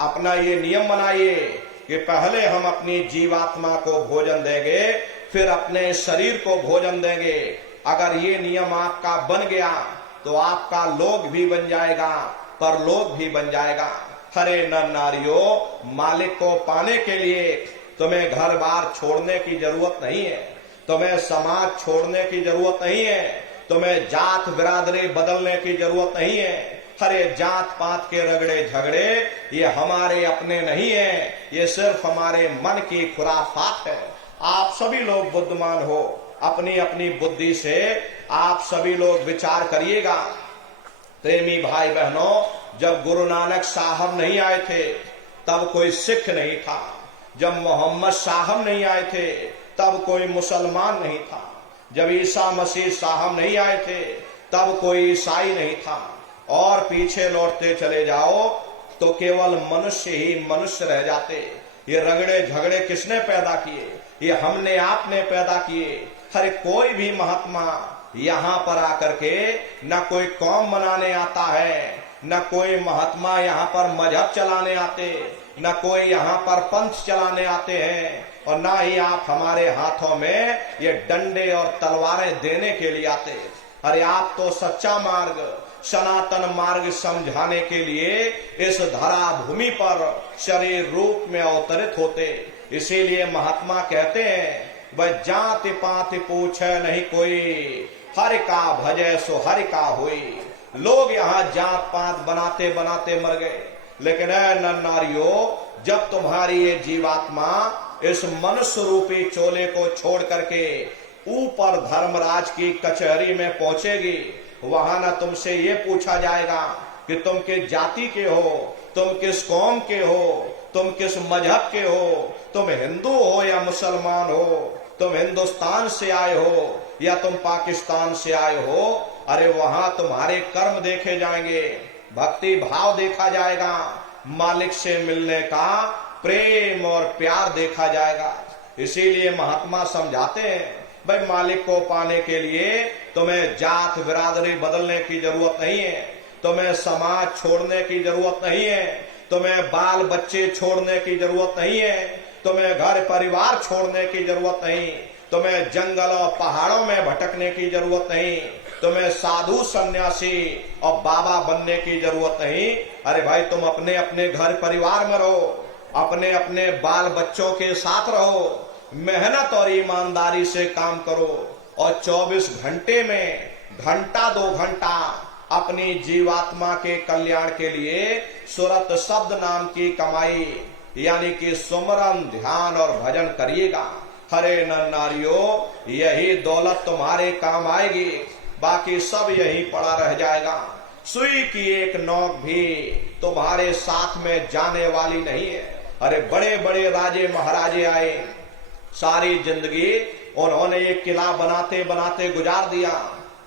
अपना ये नियम बनाइए कि पहले हम अपनी जीवात्मा को भोजन देंगे, फिर अपने शरीर को भोजन देंगे। अगर ये नियम आपका बन गया तो आपका लोक भी बन जाएगा, परलोक भी बन जाएगा। हरे नर नारियों, मालिक को पाने के लिए तुम्हें घर बार छोड़ने की जरूरत नहीं है, तुम्हें समाज छोड़ने की जरूरत नहीं है, तुम्हें जात बिरादरी बदलने की जरूरत नहीं है। हरे जात पात के रगड़े झगड़े ये हमारे अपने नहीं है, ये सिर्फ हमारे मन की खुराफात है। आप सभी लोग बुद्धिमान हो, अपनी अपनी बुद्धि से आप सभी लोग विचार करिएगा। प्रेमी भाई बहनों, जब गुरु नानक साहब नहीं आए थे तब कोई सिख नहीं था, जब मोहम्मद साहब नहीं आए थे तब कोई मुसलमान नहीं था, जब ईसा मसीह साहब नहीं आए थे तब कोई ईसाई नहीं था। और पीछे लौटते चले जाओ तो केवल मनुष्य ही मनुष्य रह जाते। ये रगड़े झगड़े किसने पैदा किए? ये हमने आपने पैदा किए। हर कोई भी महात्मा यहाँ पर आकर के न कोई कौम मनाने आता है, न कोई महात्मा यहाँ पर मजहब चलाने आते, न कोई यहाँ पर पंथ चलाने आते हैं, और ना ही आप हमारे हाथों में ये डंडे और तलवारें देने के लिए आते। अरे आप तो सच्चा मार्ग, सनातन मार्ग समझाने के लिए इस धरा भूमि पर शरीर रूप में अवतरित होते। इसीलिए महात्मा कहते हैं, वह जाति पाति पूछे नहीं कोई, हरि का भजे सो हरि का हुई। लोग यहाँ जात पात बनाते बनाते मर गए, लेकिन नर नारियों, जब तुम्हारी ये जीवात्मा इस मनुष्य रूपी चोले को छोड़ करके ऊपर धर्मराज की कचहरी में पहुंचेगी, वहां न तुमसे ये पूछा जाएगा कि तुम किस जाति के हो, तुम किस कौम के हो, तुम किस मजहब के हो, तुम हिंदू हो या मुसलमान हो, तुम हिंदुस्तान से आए हो या तुम पाकिस्तान से आए हो। अरे वहां तुम्हारे कर्म देखे जाएंगे, भक्ति भाव देखा जाएगा, मालिक से मिलने का प्रेम और प्यार देखा जाएगा। इसीलिए महात्मा समझाते हैं, भाई मालिक को पाने के लिए तुम्हें जात बिरादरी बदलने की जरूरत नहीं है, तुम्हें समाज छोड़ने की जरूरत नहीं है, तुम्हें बाल बच्चे छोड़ने की जरूरत नहीं है, तुम्हें घर परिवार छोड़ने की जरूरत नहीं, तुम्हें जंगल और पहाड़ों में भटकने की जरूरत नहीं, तुम्हें साधु सन्यासी और बाबा बनने की जरूरत नहीं। अरे भाई, तुम अपने अपने घर परिवार में रहो, अपने अपने बाल बच्चों के साथ रहो, मेहनत और ईमानदारी से काम करो, और 24 घंटे में घंटा 2 घंटा अपनी जीवात्मा के कल्याण के लिए सुरत शब्द नाम की कमाई यानी कि सुमरन ध्यान और भजन करिएगा। हरे नर नारियों, यही दौलत तुम्हारे काम आएगी, बाकी सब यही पड़ा रह जाएगा। सुई की एक नोक भी तुम्हारे साथ में जाने वाली नहीं है। अरे बड़े बड़े राजे महाराजे आए, सारी जिंदगी उन्होंने एक किला बनाते बनाते गुजार दिया।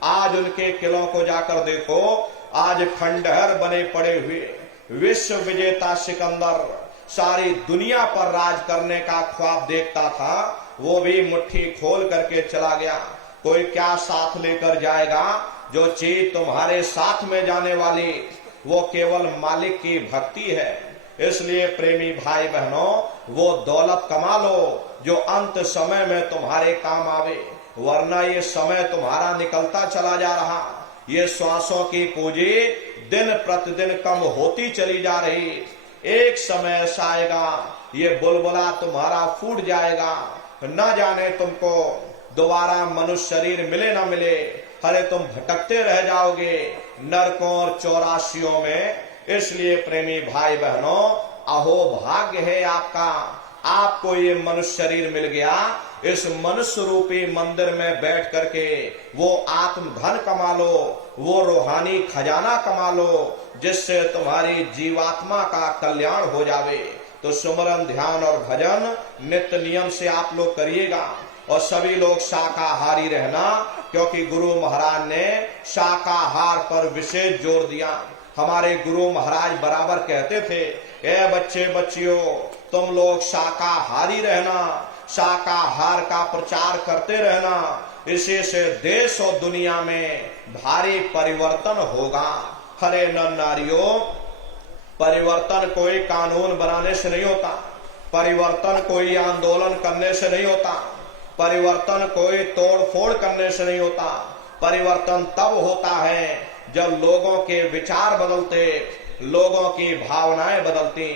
आज उनके किलों को जाकर देखो, आज खंडहर बने पड़े हुए। विश्व विजेता सिकंदर सारी दुनिया पर राज करने का ख्वाब देखता था, वो भी मुट्ठी खोल करके चला गया। कोई क्या साथ लेकर जाएगा? जो चीज तुम्हारे साथ में जाने वाली वो केवल मालिक की भक्ति है। इसलिए प्रेमी भाई बहनों, वो दौलत कमा लो जो अंत समय में तुम्हारे काम आवे, वरना ये समय तुम्हारा निकलता चला जा रहा। ये श्वासों की पूंजी दिन प्रतिदिन कम होती चली जा रही। एक समय ऐसा आएगा, ये बुलबुला तुम्हारा फूट जाएगा, न जाने तुमको दोबारा मनुष्य शरीर मिले ना मिले। अरे तुम भटकते रह जाओगे नरकों और चौरासियों में। इसलिए प्रेमी भाई बहनों, अहो भाग्य है आपका, आपको ये मनुष्य शरीर मिल गया। इस मनुष्य रूपी मंदिर में बैठ करके वो आत्म धन कमा लो, वो रूहानी खजाना कमा लो, जिससे तुम्हारी जीवात्मा का कल्याण हो जावे। तो सुमरन, ध्यान और भजन नित्य नियम से आप लोग करिएगा। और सभी लोग शाकाहारी रहना, क्योंकि गुरु महाराज ने शाकाहार पर विशेष जोर दिया। हमारे गुरु महाराज बराबर कहते थे, ए बच्चे बच्चियों, तुम लोग शाकाहारी रहना, शाकाहार का प्रचार करते रहना, इसी से देश और दुनिया में भारी परिवर्तन होगा। हरे नर नारियों, परिवर्तन कोई कानून बनाने से नहीं होता, परिवर्तन कोई आंदोलन करने से नहीं होता, परिवर्तन कोई तोड़ फोड़ करने से नहीं होता। परिवर्तन तब होता है जब लोगों के विचार बदलते, लोगों की भावनाएं बदलती।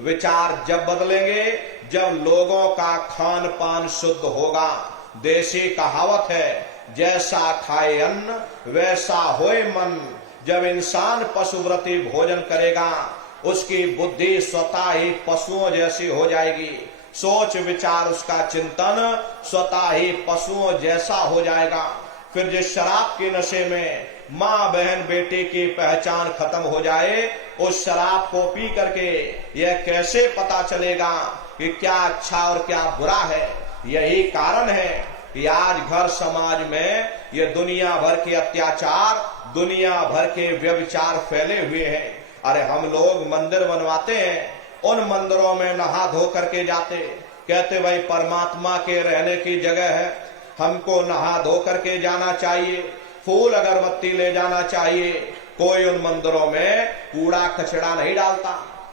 विचार जब बदलेंगे जब लोगों का खान पान शुद्ध होगा। देसी कहावत है, जैसा खाए अन्न वैसा होए मन। जब इंसान पशुव्रती भोजन करेगा, उसकी बुद्धि स्वतः ही पशुओं जैसी हो जाएगी, सोच विचार उसका चिंतन स्वतः ही पशुओं जैसा हो जाएगा। फिर जिस शराब के नशे में माँ बहन बेटे की पहचान खत्म हो जाए, उस शराब को पी करके यह कैसे पता चलेगा कि क्या अच्छा और क्या बुरा है। यही कारण है कि आज घर समाज में ये दुनिया भर के अत्याचार, दुनिया भर के व्यभिचार फैले हुए हैं। अरे हम लोग मंदिर बनवाते हैं, उन मंदिरों में नहा धो करके जाते, कहते भाई परमात्मा के रहने की जगह है, हमको नहा धो करके जाना चाहिए, फूल अगरबत्ती ले जाना चाहिए। कोई उन मंदिरों में कूड़ा कचरा नहीं डालता।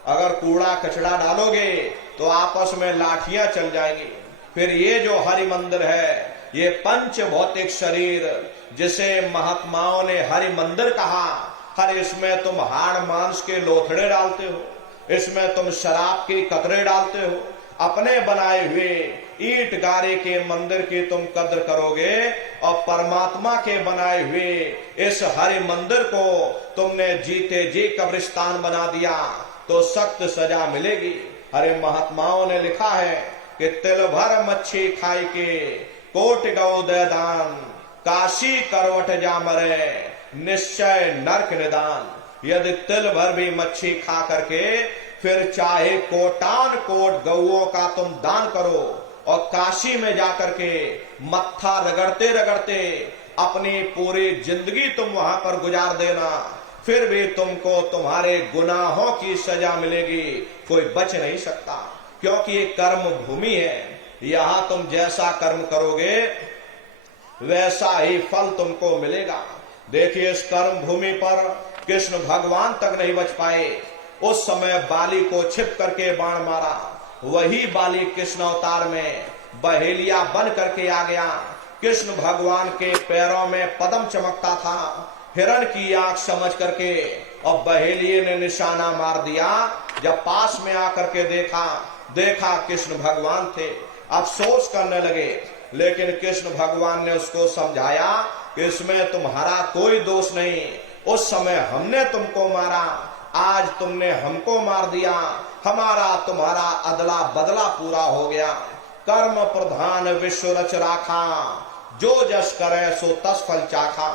अगर कूड़ा कचरा डालोगे तो आपस में लाठियां चल जाएंगी। फिर ये जो हरि मंदिर है, ये पंच भौतिक शरीर जिसे महात्माओं ने हरि मंदिर कहा, हर इसमें तुम हाड़ मांस के लोथड़े डालते हो, इसमें तुम शराब की कतरे डालते हो। अपने बनाए हुए ईंट गारे के मंदिर की तुम कद्र करोगे और परमात्मा के बनाए हुए इस हरि मंदिर को तुमने जीते जी कब्रिस्तान बना दिया तो सख्त सजा मिलेगी। हरे महात्माओं ने लिखा है कि तिल भर मच्छी खाई के कोट गौ दे दान, काशी करवट जा मरे निश्चय नरक निदान। यदि तिल भर भी मच्छी खा करके फिर चाहे कोटान कोट गौओं का तुम दान करो और काशी में जाकर के मत्था रगड़ते रगड़ते अपनी पूरी जिंदगी तुम वहां पर गुजार देना, फिर भी तुमको तुम्हारे गुनाहों की सजा मिलेगी, कोई बच नहीं सकता। क्योंकि ये कर्म भूमि है, यहाँ तुम जैसा कर्म करोगे वैसा ही फल तुमको मिलेगा। देखिए, इस कर्म भूमि पर कृष्ण भगवान तक नहीं बच पाए। उस समय बाली को छिप करके बाण मारा, वही बाली कृष्ण अवतार में बहेलिया बन करके आ गया। कृष्ण भगवान के पैरों में पद्म चमकता था, हिरण की आंख समझ करके, और बहेलिये ने निशाना मार दिया। जब पास में आकर के देखा कृष्ण भगवान थे, अफसोस करने लगे। लेकिन कृष्ण भगवान ने उसको समझाया कि इसमें तुम्हारा कोई दोष नहीं, उस समय हमने तुमको मारा, आज तुमने हमको मार दिया, हमारा तुम्हारा अदला बदला पूरा हो गया। कर्म प्रधान विश्व रच राखा, जो जस करे सो तस फल चाखा।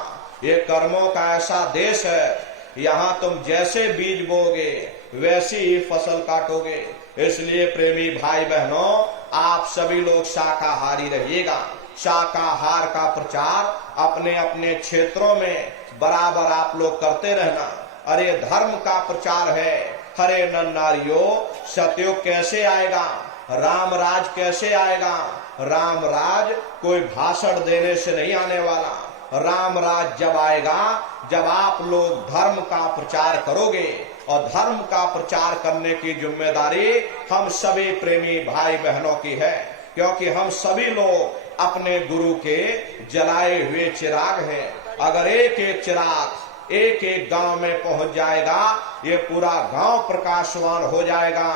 ये कर्मों का ऐसा देश है, यहाँ तुम जैसे बीज बोगे वैसी ही फसल काटोगे। इसलिए प्रेमी भाई बहनों, आप सभी लोग शाकाहारी रहिएगा। शाकाहार का प्रचार अपने अपने क्षेत्रों में बराबर आप लोग करते रहना। अरे धर्म का प्रचार है। हरे नर नारियों, सतयुग कैसे आएगा, राम राज कैसे आएगा? राम राज कोई भाषण देने से नहीं आने वाला। राम राज जब आएगा जब आप लोग धर्म का प्रचार करोगे, और धर्म का प्रचार करने की जिम्मेदारी हम सभी प्रेमी भाई बहनों की है, क्योंकि हम सभी लोग अपने गुरु के जलाए हुए चिराग हैं। अगर एक एक चिराग एक एक गांव में पहुंच जाएगा, ये पूरा गांव प्रकाशवान हो जाएगा,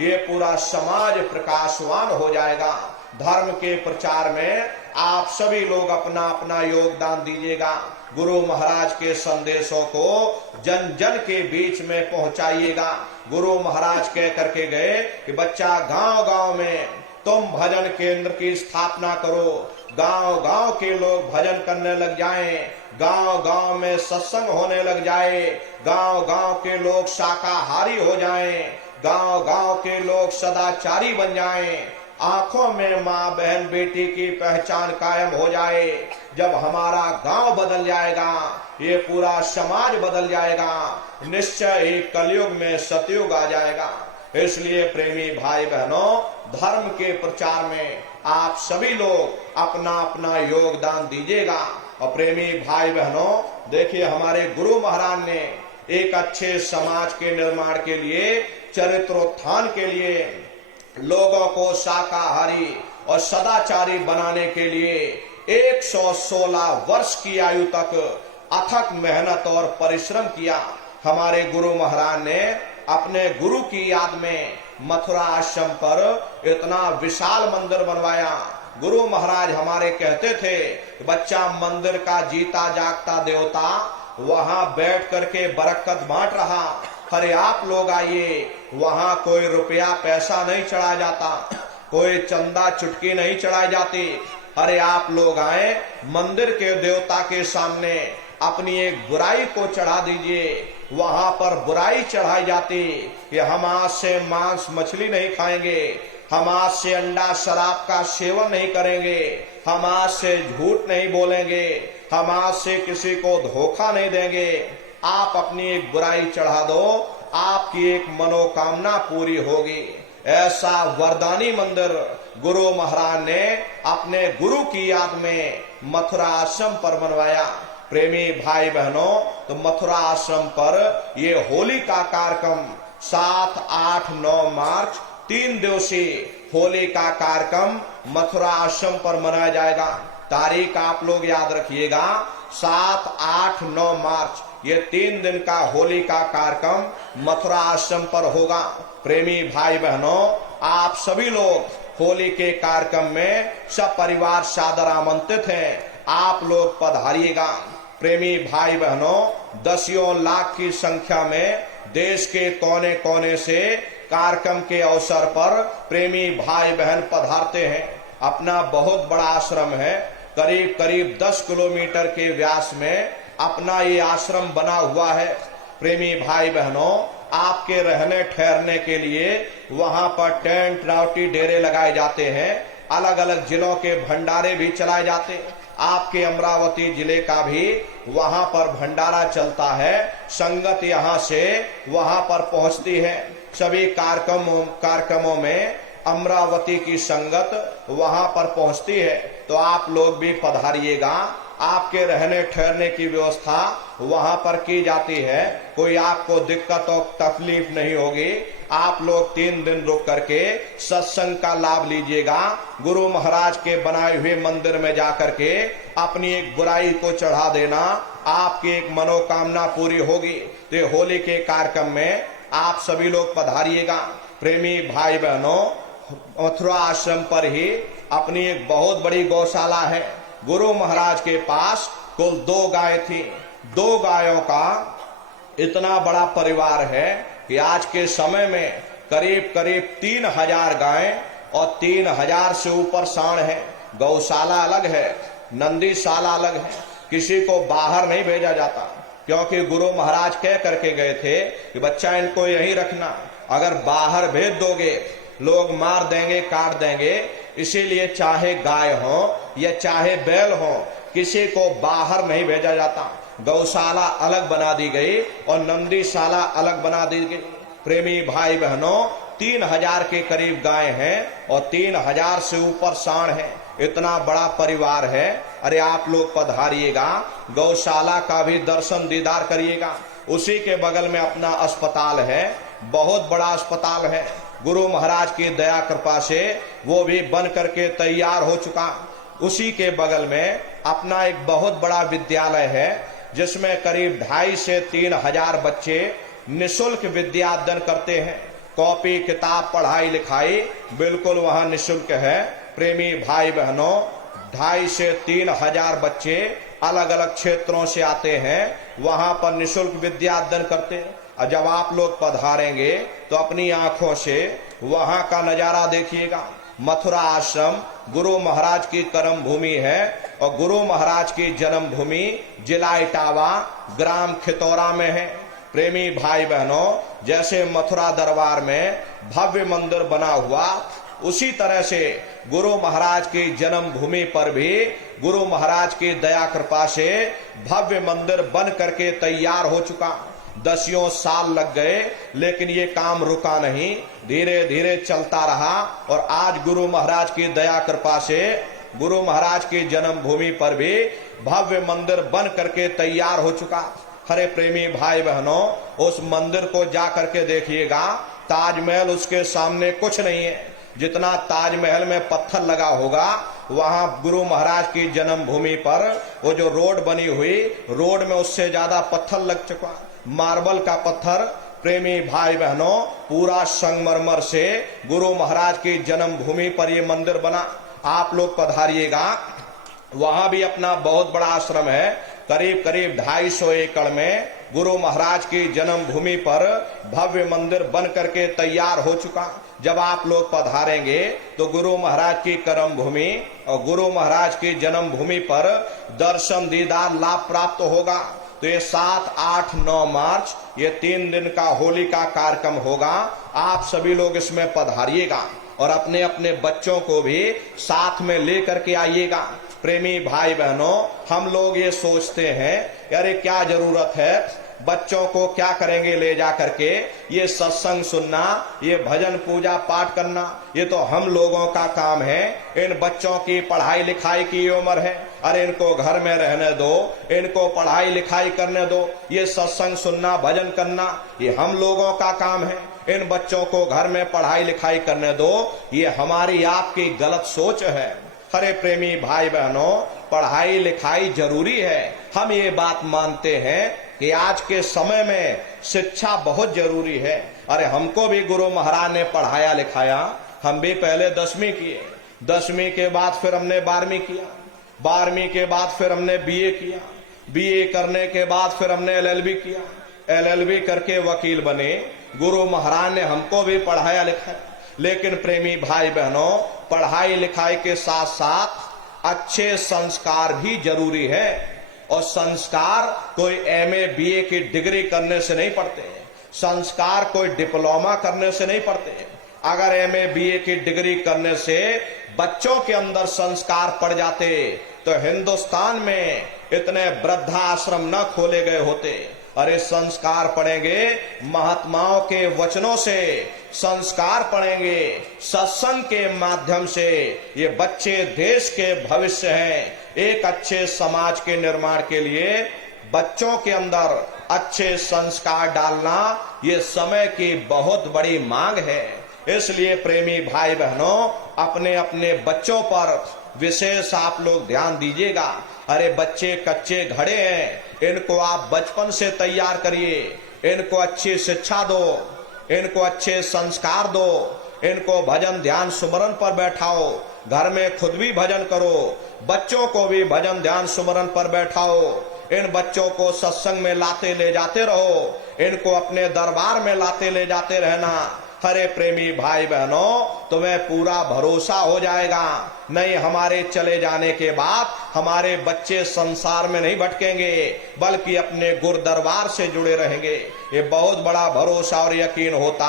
ये पूरा समाज प्रकाशवान हो जाएगा। धर्म के प्रचार में आप सभी लोग अपना अपना योगदान दीजिएगा। गुरु महाराज के संदेशों को जन जन के बीच में पहुंचाइएगा। गुरु महाराज कह करके गए कि बच्चा, गांव गांव में तुम भजन केंद्र की स्थापना करो, गांव गांव के लोग भजन करने लग जाएं, गांव गांव में सत्संग होने लग जाए, गांव गांव के लोग शाकाहारी हो जाएं, गांव गांव के लोग सदाचारी बन जाएं, आंखों में माँ बहन बेटी की पहचान कायम हो जाए। जब हमारा गांव बदल जाएगा, ये पूरा समाज बदल जाएगा, निश्चय ही कलयुग में सतयुग आ जाएगा। इसलिए प्रेमी भाई बहनों, धर्म के प्रचार में आप सभी लोग अपना अपना योगदान दीजिएगा। और प्रेमी भाई बहनों, देखिए हमारे गुरु महाराज ने एक अच्छे समाज के निर्माण के लिए, चरित्रोत्थान के लिए, लोगों को शाकाहारी और सदाचारी बनाने के लिए 116 वर्ष की आयु तक अथक मेहनत और परिश्रम किया। हमारे गुरु महाराज ने अपने गुरु की याद में मथुरा आश्रम पर इतना विशाल मंदिर बनवाया। गुरु महाराज हमारे कहते थे, बच्चा मंदिर का जीता जागता देवता वहां बैठ करके बरकत बांट रहा। अरे आप लोग आइए, वहां कोई रुपया पैसा नहीं चढ़ाया जाता, कोई चंदा चुटकी नहीं चढ़ाई जाती। अरे आप लोग आए, मंदिर के देवता के सामने अपनी एक बुराई को चढ़ा दीजिए। वहां पर बुराई चढ़ाई जाती कि हम आज से मांस मछली नहीं खाएंगे, हम आज से अंडा शराब का सेवन नहीं करेंगे, हम आज से झूठ नहीं बोलेंगे, हम आज से किसी को धोखा नहीं देंगे। आप अपनी एक बुराई चढ़ा दो, आपकी एक मनोकामना पूरी होगी। ऐसा वरदानी मंदिर गुरु महाराज ने अपने गुरु की याद में मथुरा आश्रम पर बनवाया। प्रेमी भाई बहनों, तो मथुरा आश्रम पर ये होली का कार्यक्रम 7, 8, 9 मार्च 3 दिवसीय होली का कार्यक्रम मथुरा आश्रम पर मनाया जाएगा। तारीख आप लोग याद रखिएगा, 7, 8, 9 मार्च, ये 3 दिन का होली का कार्यक्रम मथुरा आश्रम पर होगा। प्रेमी भाई बहनों, आप सभी लोग होली के कार्यक्रम में सब परिवार सादर आमंत्रित हैं, आप लोग पधारिएगा। प्रेमी भाई बहनों, दसियों लाख की संख्या में देश के कोने कोने से कार्यक्रम के अवसर पर प्रेमी भाई बहन पधारते हैं। अपना बहुत बड़ा आश्रम है, करीब करीब 10 किलोमीटर के व्यास में अपना ये आश्रम बना हुआ है। प्रेमी भाई बहनों, आपके रहने ठहरने के लिए वहां पर टेंट राउटी डेरे लगाए जाते हैं, अलग अलग जिलों के भंडारे भी चलाए जाते हैं। आपके अमरावती जिले का भी वहां पर भंडारा चलता है, संगत यहां से वहां पर पहुंचती है। सभी कार्यक्रमों में अमरावती की संगत वहां पर पहुंचती है, तो आप लोग भी पधारिएगा। आपके रहने ठहरने की व्यवस्था वहां पर की जाती है, कोई आपको दिक्कत और तकलीफ नहीं होगी। आप लोग 3 दिन रुक करके सत्संग का लाभ लीजिएगा। गुरु महाराज के बनाए हुए मंदिर में जाकर के अपनी एक बुराई को चढ़ा देना, आपकी एक मनोकामना पूरी होगी। तो होली के कार्यक्रम में आप सभी लोग पधारिएगा। प्रेमी भाई बहनों, मथुरा आश्रम पर ही अपनी एक बहुत बड़ी गौशाला है। गुरु महाराज के पास कुल 2 गाय थी। 2 गायों का इतना बड़ा परिवार है कि आज के समय में करीब करीब 3000 गायें और 3000 से ऊपर सांड है। गौशाला अलग है, नंदीशाला अलग है। किसी को बाहर नहीं भेजा जाता, क्योंकि गुरु महाराज कह करके गए थे कि बच्चा इनको यहीं रखना, अगर बाहर भेज दोगे लोग मार देंगे, काट देंगे। इसीलिए चाहे गाय हो या चाहे बैल हो, किसी को बाहर नहीं भेजा जाता। गौशाला अलग बना दी गई और नंदीशाला अलग बना दी गई। प्रेमी भाई बहनों, 3000 के करीब गाय हैं और 3000 से ऊपर सांड हैं। इतना बड़ा परिवार है। अरे आप लोग पधारिएगा, गौशाला का भी दर्शन दीदार करिएगा। उसी के बगल में अपना अस्पताल है, बहुत बड़ा अस्पताल है। गुरु महाराज की दया कृपा से वो भी बन करके तैयार हो चुका। उसी के बगल में अपना एक बहुत बड़ा विद्यालय है, जिसमें करीब 2.5 से 3 हजार बच्चे निःशुल्क विद्या अध्ययन करते हैं। कॉपी किताब पढ़ाई लिखाई बिल्कुल वहां निःशुल्क है। प्रेमी भाई बहनों, 2.5 से 3 हजार बच्चे अलग अलग क्षेत्रों से आते हैं, वहां पर निःशुल्क विद्या अध्ययन करते हैं। और जब आप लोग पधारेंगे तो अपनी आंखों से वहां का नजारा देखिएगा। मथुरा आश्रम गुरु महाराज की कर्म भूमि है और गुरु महाराज की जन्म भूमि जिला इटावा, ग्राम खितौरा में है। प्रेमी भाई बहनों, जैसे मथुरा दरबार में भव्य मंदिर बना हुआ, उसी तरह से गुरु महाराज की जन्म भूमि पर भी गुरु महाराज की दया कृपा से भव्य मंदिर बन करके तैयार हो चुका। दसियों साल लग गए, लेकिन ये काम रुका नहीं, धीरे धीरे चलता रहा और आज गुरु महाराज की दया कृपा से गुरु महाराज की जन्म भूमि पर भी भव्य मंदिर बन करके तैयार हो चुका। हरे प्रेमी भाई बहनों, उस मंदिर को जा करके देखिएगा, ताजमहल उसके सामने कुछ नहीं है। जितना ताजमहल में पत्थर लगा होगा, वहां गुरु महाराज की जन्म भूमि पर वो जो रोड बनी हुई, रोड में उससे ज्यादा पत्थर लग चुका। मार्बल का पत्थर। प्रेमी भाई बहनों, पूरा संगमरमर से गुरु महाराज की जन्म भूमि पर ये मंदिर बना। आप लोग पधारिएगा, वहां भी अपना बहुत बड़ा आश्रम है। करीब करीब 250 एकड़ में गुरु महाराज की जन्म भूमि पर भव्य मंदिर बन करके तैयार हो चुका। जब आप लोग पधारेंगे तो गुरु महाराज की कर्म भूमि और गुरु महाराज की जन्म भूमि पर दर्शन दीदार लाभ प्राप्त होगा। तो ये 7, 8, 9 मार्च ये 3 दिन का होली का कार्यक्रम होगा। आप सभी लोग इसमें पधारिएगा और अपने अपने बच्चों को भी साथ में लेकर के आइएगा। प्रेमी भाई बहनों, हम लोग ये सोचते हैं, अरे क्या जरूरत है, बच्चों को क्या करेंगे ले जा करके, ये सत्संग सुनना, ये भजन पूजा पाठ करना, ये तो हम लोगों का काम है। इन बच्चों की पढ़ाई लिखाई की उम्र है, अरे इनको घर में रहने दो, इनको पढ़ाई लिखाई करने दो। ये सत्संग सुनना, भजन करना, ये हम लोगों का काम है। इन बच्चों को घर में पढ़ाई लिखाई करने दो, ये हमारी आपकी गलत सोच है। हरे प्रेमी भाई बहनों, पढ़ाई लिखाई जरूरी है, हम ये बात मानते हैं कि आज के समय में शिक्षा बहुत जरूरी है। अरे हमको भी गुरु महाराज ने पढ़ाया लिखाया, हम भी पहले 10वीं किए, 10वीं के बाद फिर हमने 12वीं किया, 12वीं के बाद फिर हमने बीए किया, बीए करने के बाद फिर हमने एलएलबी किया, एलएलबी करके वकील बने। गुरु महाराज ने हमको भी पढ़ाया लिखाया। लेकिन प्रेमी भाई बहनों, पढ़ाई लिखाई के साथ साथ अच्छे संस्कार भी जरूरी है। और संस्कार कोई एमए बीए की डिग्री करने से नहीं पढ़ते, संस्कार कोई डिप्लोमा करने से नहीं पढ़ते। अगर एमए बीए की डिग्री करने से बच्चों के अंदर संस्कार पड़ जाते तो हिंदुस्तान में इतने वृद्धाश्रम न खोले गए होते। अरे संस्कार पढ़ेंगे, महात्माओं के वचनों से संस्कार पढ़ेंगे, सत्संग के माध्यम से। ये बच्चे देश के भविष्य हैं। एक अच्छे समाज के निर्माण के लिए बच्चों के अंदर अच्छे संस्कार डालना ये समय की बहुत बड़ी मांग है। इसलिए प्रेमी भाई बहनों, अपने अपने बच्चों पर विशेष आप लोग ध्यान दीजिएगा। अरे बच्चे कच्चे घड़े हैं, इनको आप बचपन से तैयार करिए, इनको अच्छी शिक्षा दो, इनको अच्छे संस्कार दो, इनको भजन ध्यान सुमरन पर बैठाओ, घर में खुद भी भजन करो, बच्चों को भी भजन ध्यान सुमरन पर बैठाओ। इन बच्चों को सत्संग में लाते ले जाते रहो, इनको अपने दरबार में लाते ले जाते रहना। हरे प्रेमी भाई बहनों, तुम्हें पूरा भरोसा हो जाएगा, नहीं हमारे चले जाने के बाद हमारे बच्चे संसार में नहीं भटकेंगे, बल्कि अपने गुरु दरबार से जुड़े रहेंगे। ये बहुत बड़ा भरोसा और यकीन होता।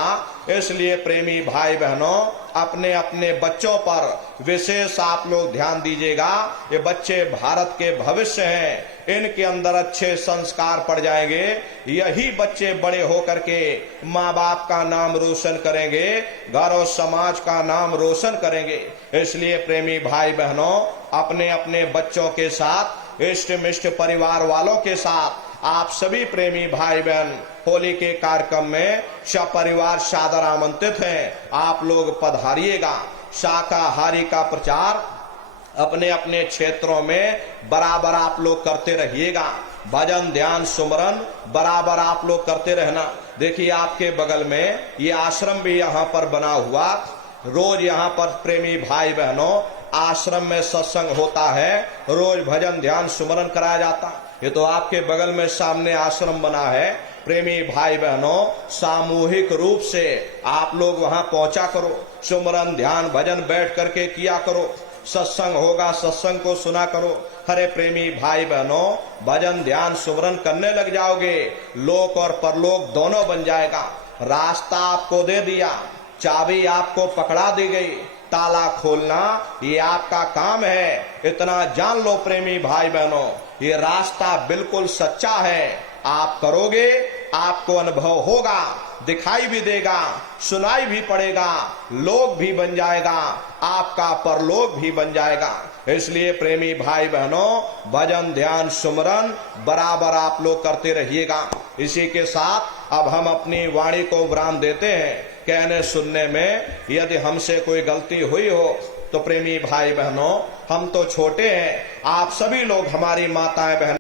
इसलिए प्रेमी भाई बहनों, अपने अपने बच्चों पर विशेष आप लोग ध्यान दीजिएगा। ये बच्चे भारत के भविष्य हैं, इनके अंदर अच्छे संस्कार पड़ जाएंगे, यही बच्चे बड़े होकर के माँ बाप का नाम रोशन करेंगे, घर और समाज का नाम रोशन करेंगे। इसलिए प्रेमी भाई बहनों, अपने अपने बच्चों के साथ, इष्ट मिष्ट परिवार वालों के साथ आप सभी प्रेमी भाई बहन होली के कार्यक्रम में सपरिवार सादर आमंत्रित हैं। आप लोग पधारिएगा। शाकाहारी का प्रचार अपने अपने क्षेत्रों में बराबर आप लोग करते रहिएगा। भजन ध्यान सुमरन बराबर आप लोग करते रहना। देखिए आपके बगल में ये आश्रम भी यहाँ पर बना हुआ, रोज यहाँ पर प्रेमी भाई बहनों आश्रम में सत्संग होता है, रोज भजन ध्यान सुमरन कराया जाता। ये तो आपके बगल में सामने आश्रम बना है। प्रेमी भाई बहनों, सामूहिक रूप से आप लोग वहां पहुंचा करो, सुमरन ध्यान भजन बैठ करके किया करो, सत्संग होगा सत्संग को सुना करो। हरे प्रेमी भाई बहनों, भजन ध्यान सुमरन करने लग जाओगे, लोक और परलोक दोनों बन जाएगा। रास्ता आपको दे दिया, चाबी आपको पकड़ा दी गई, ताला खोलना ये आपका काम है। इतना जान लो प्रेमी भाई बहनों, ये रास्ता बिल्कुल सच्चा है। आप करोगे, आपको अनुभव होगा, दिखाई भी देगा, सुनाई भी पड़ेगा, लोक भी बन जाएगा, आपका परलोक भी बन जाएगा। इसलिए प्रेमी भाई बहनों, भजन ध्यान सुमरन बराबर आप लोग करते रहिएगा। इसी के साथ अब हम अपनी वाणी को विराम देते हैं। कहने सुनने में यदि हमसे कोई गलती हुई हो तो प्रेमी भाई बहनों, हम तो छोटे हैं, आप सभी लोग हमारी माताएं बहन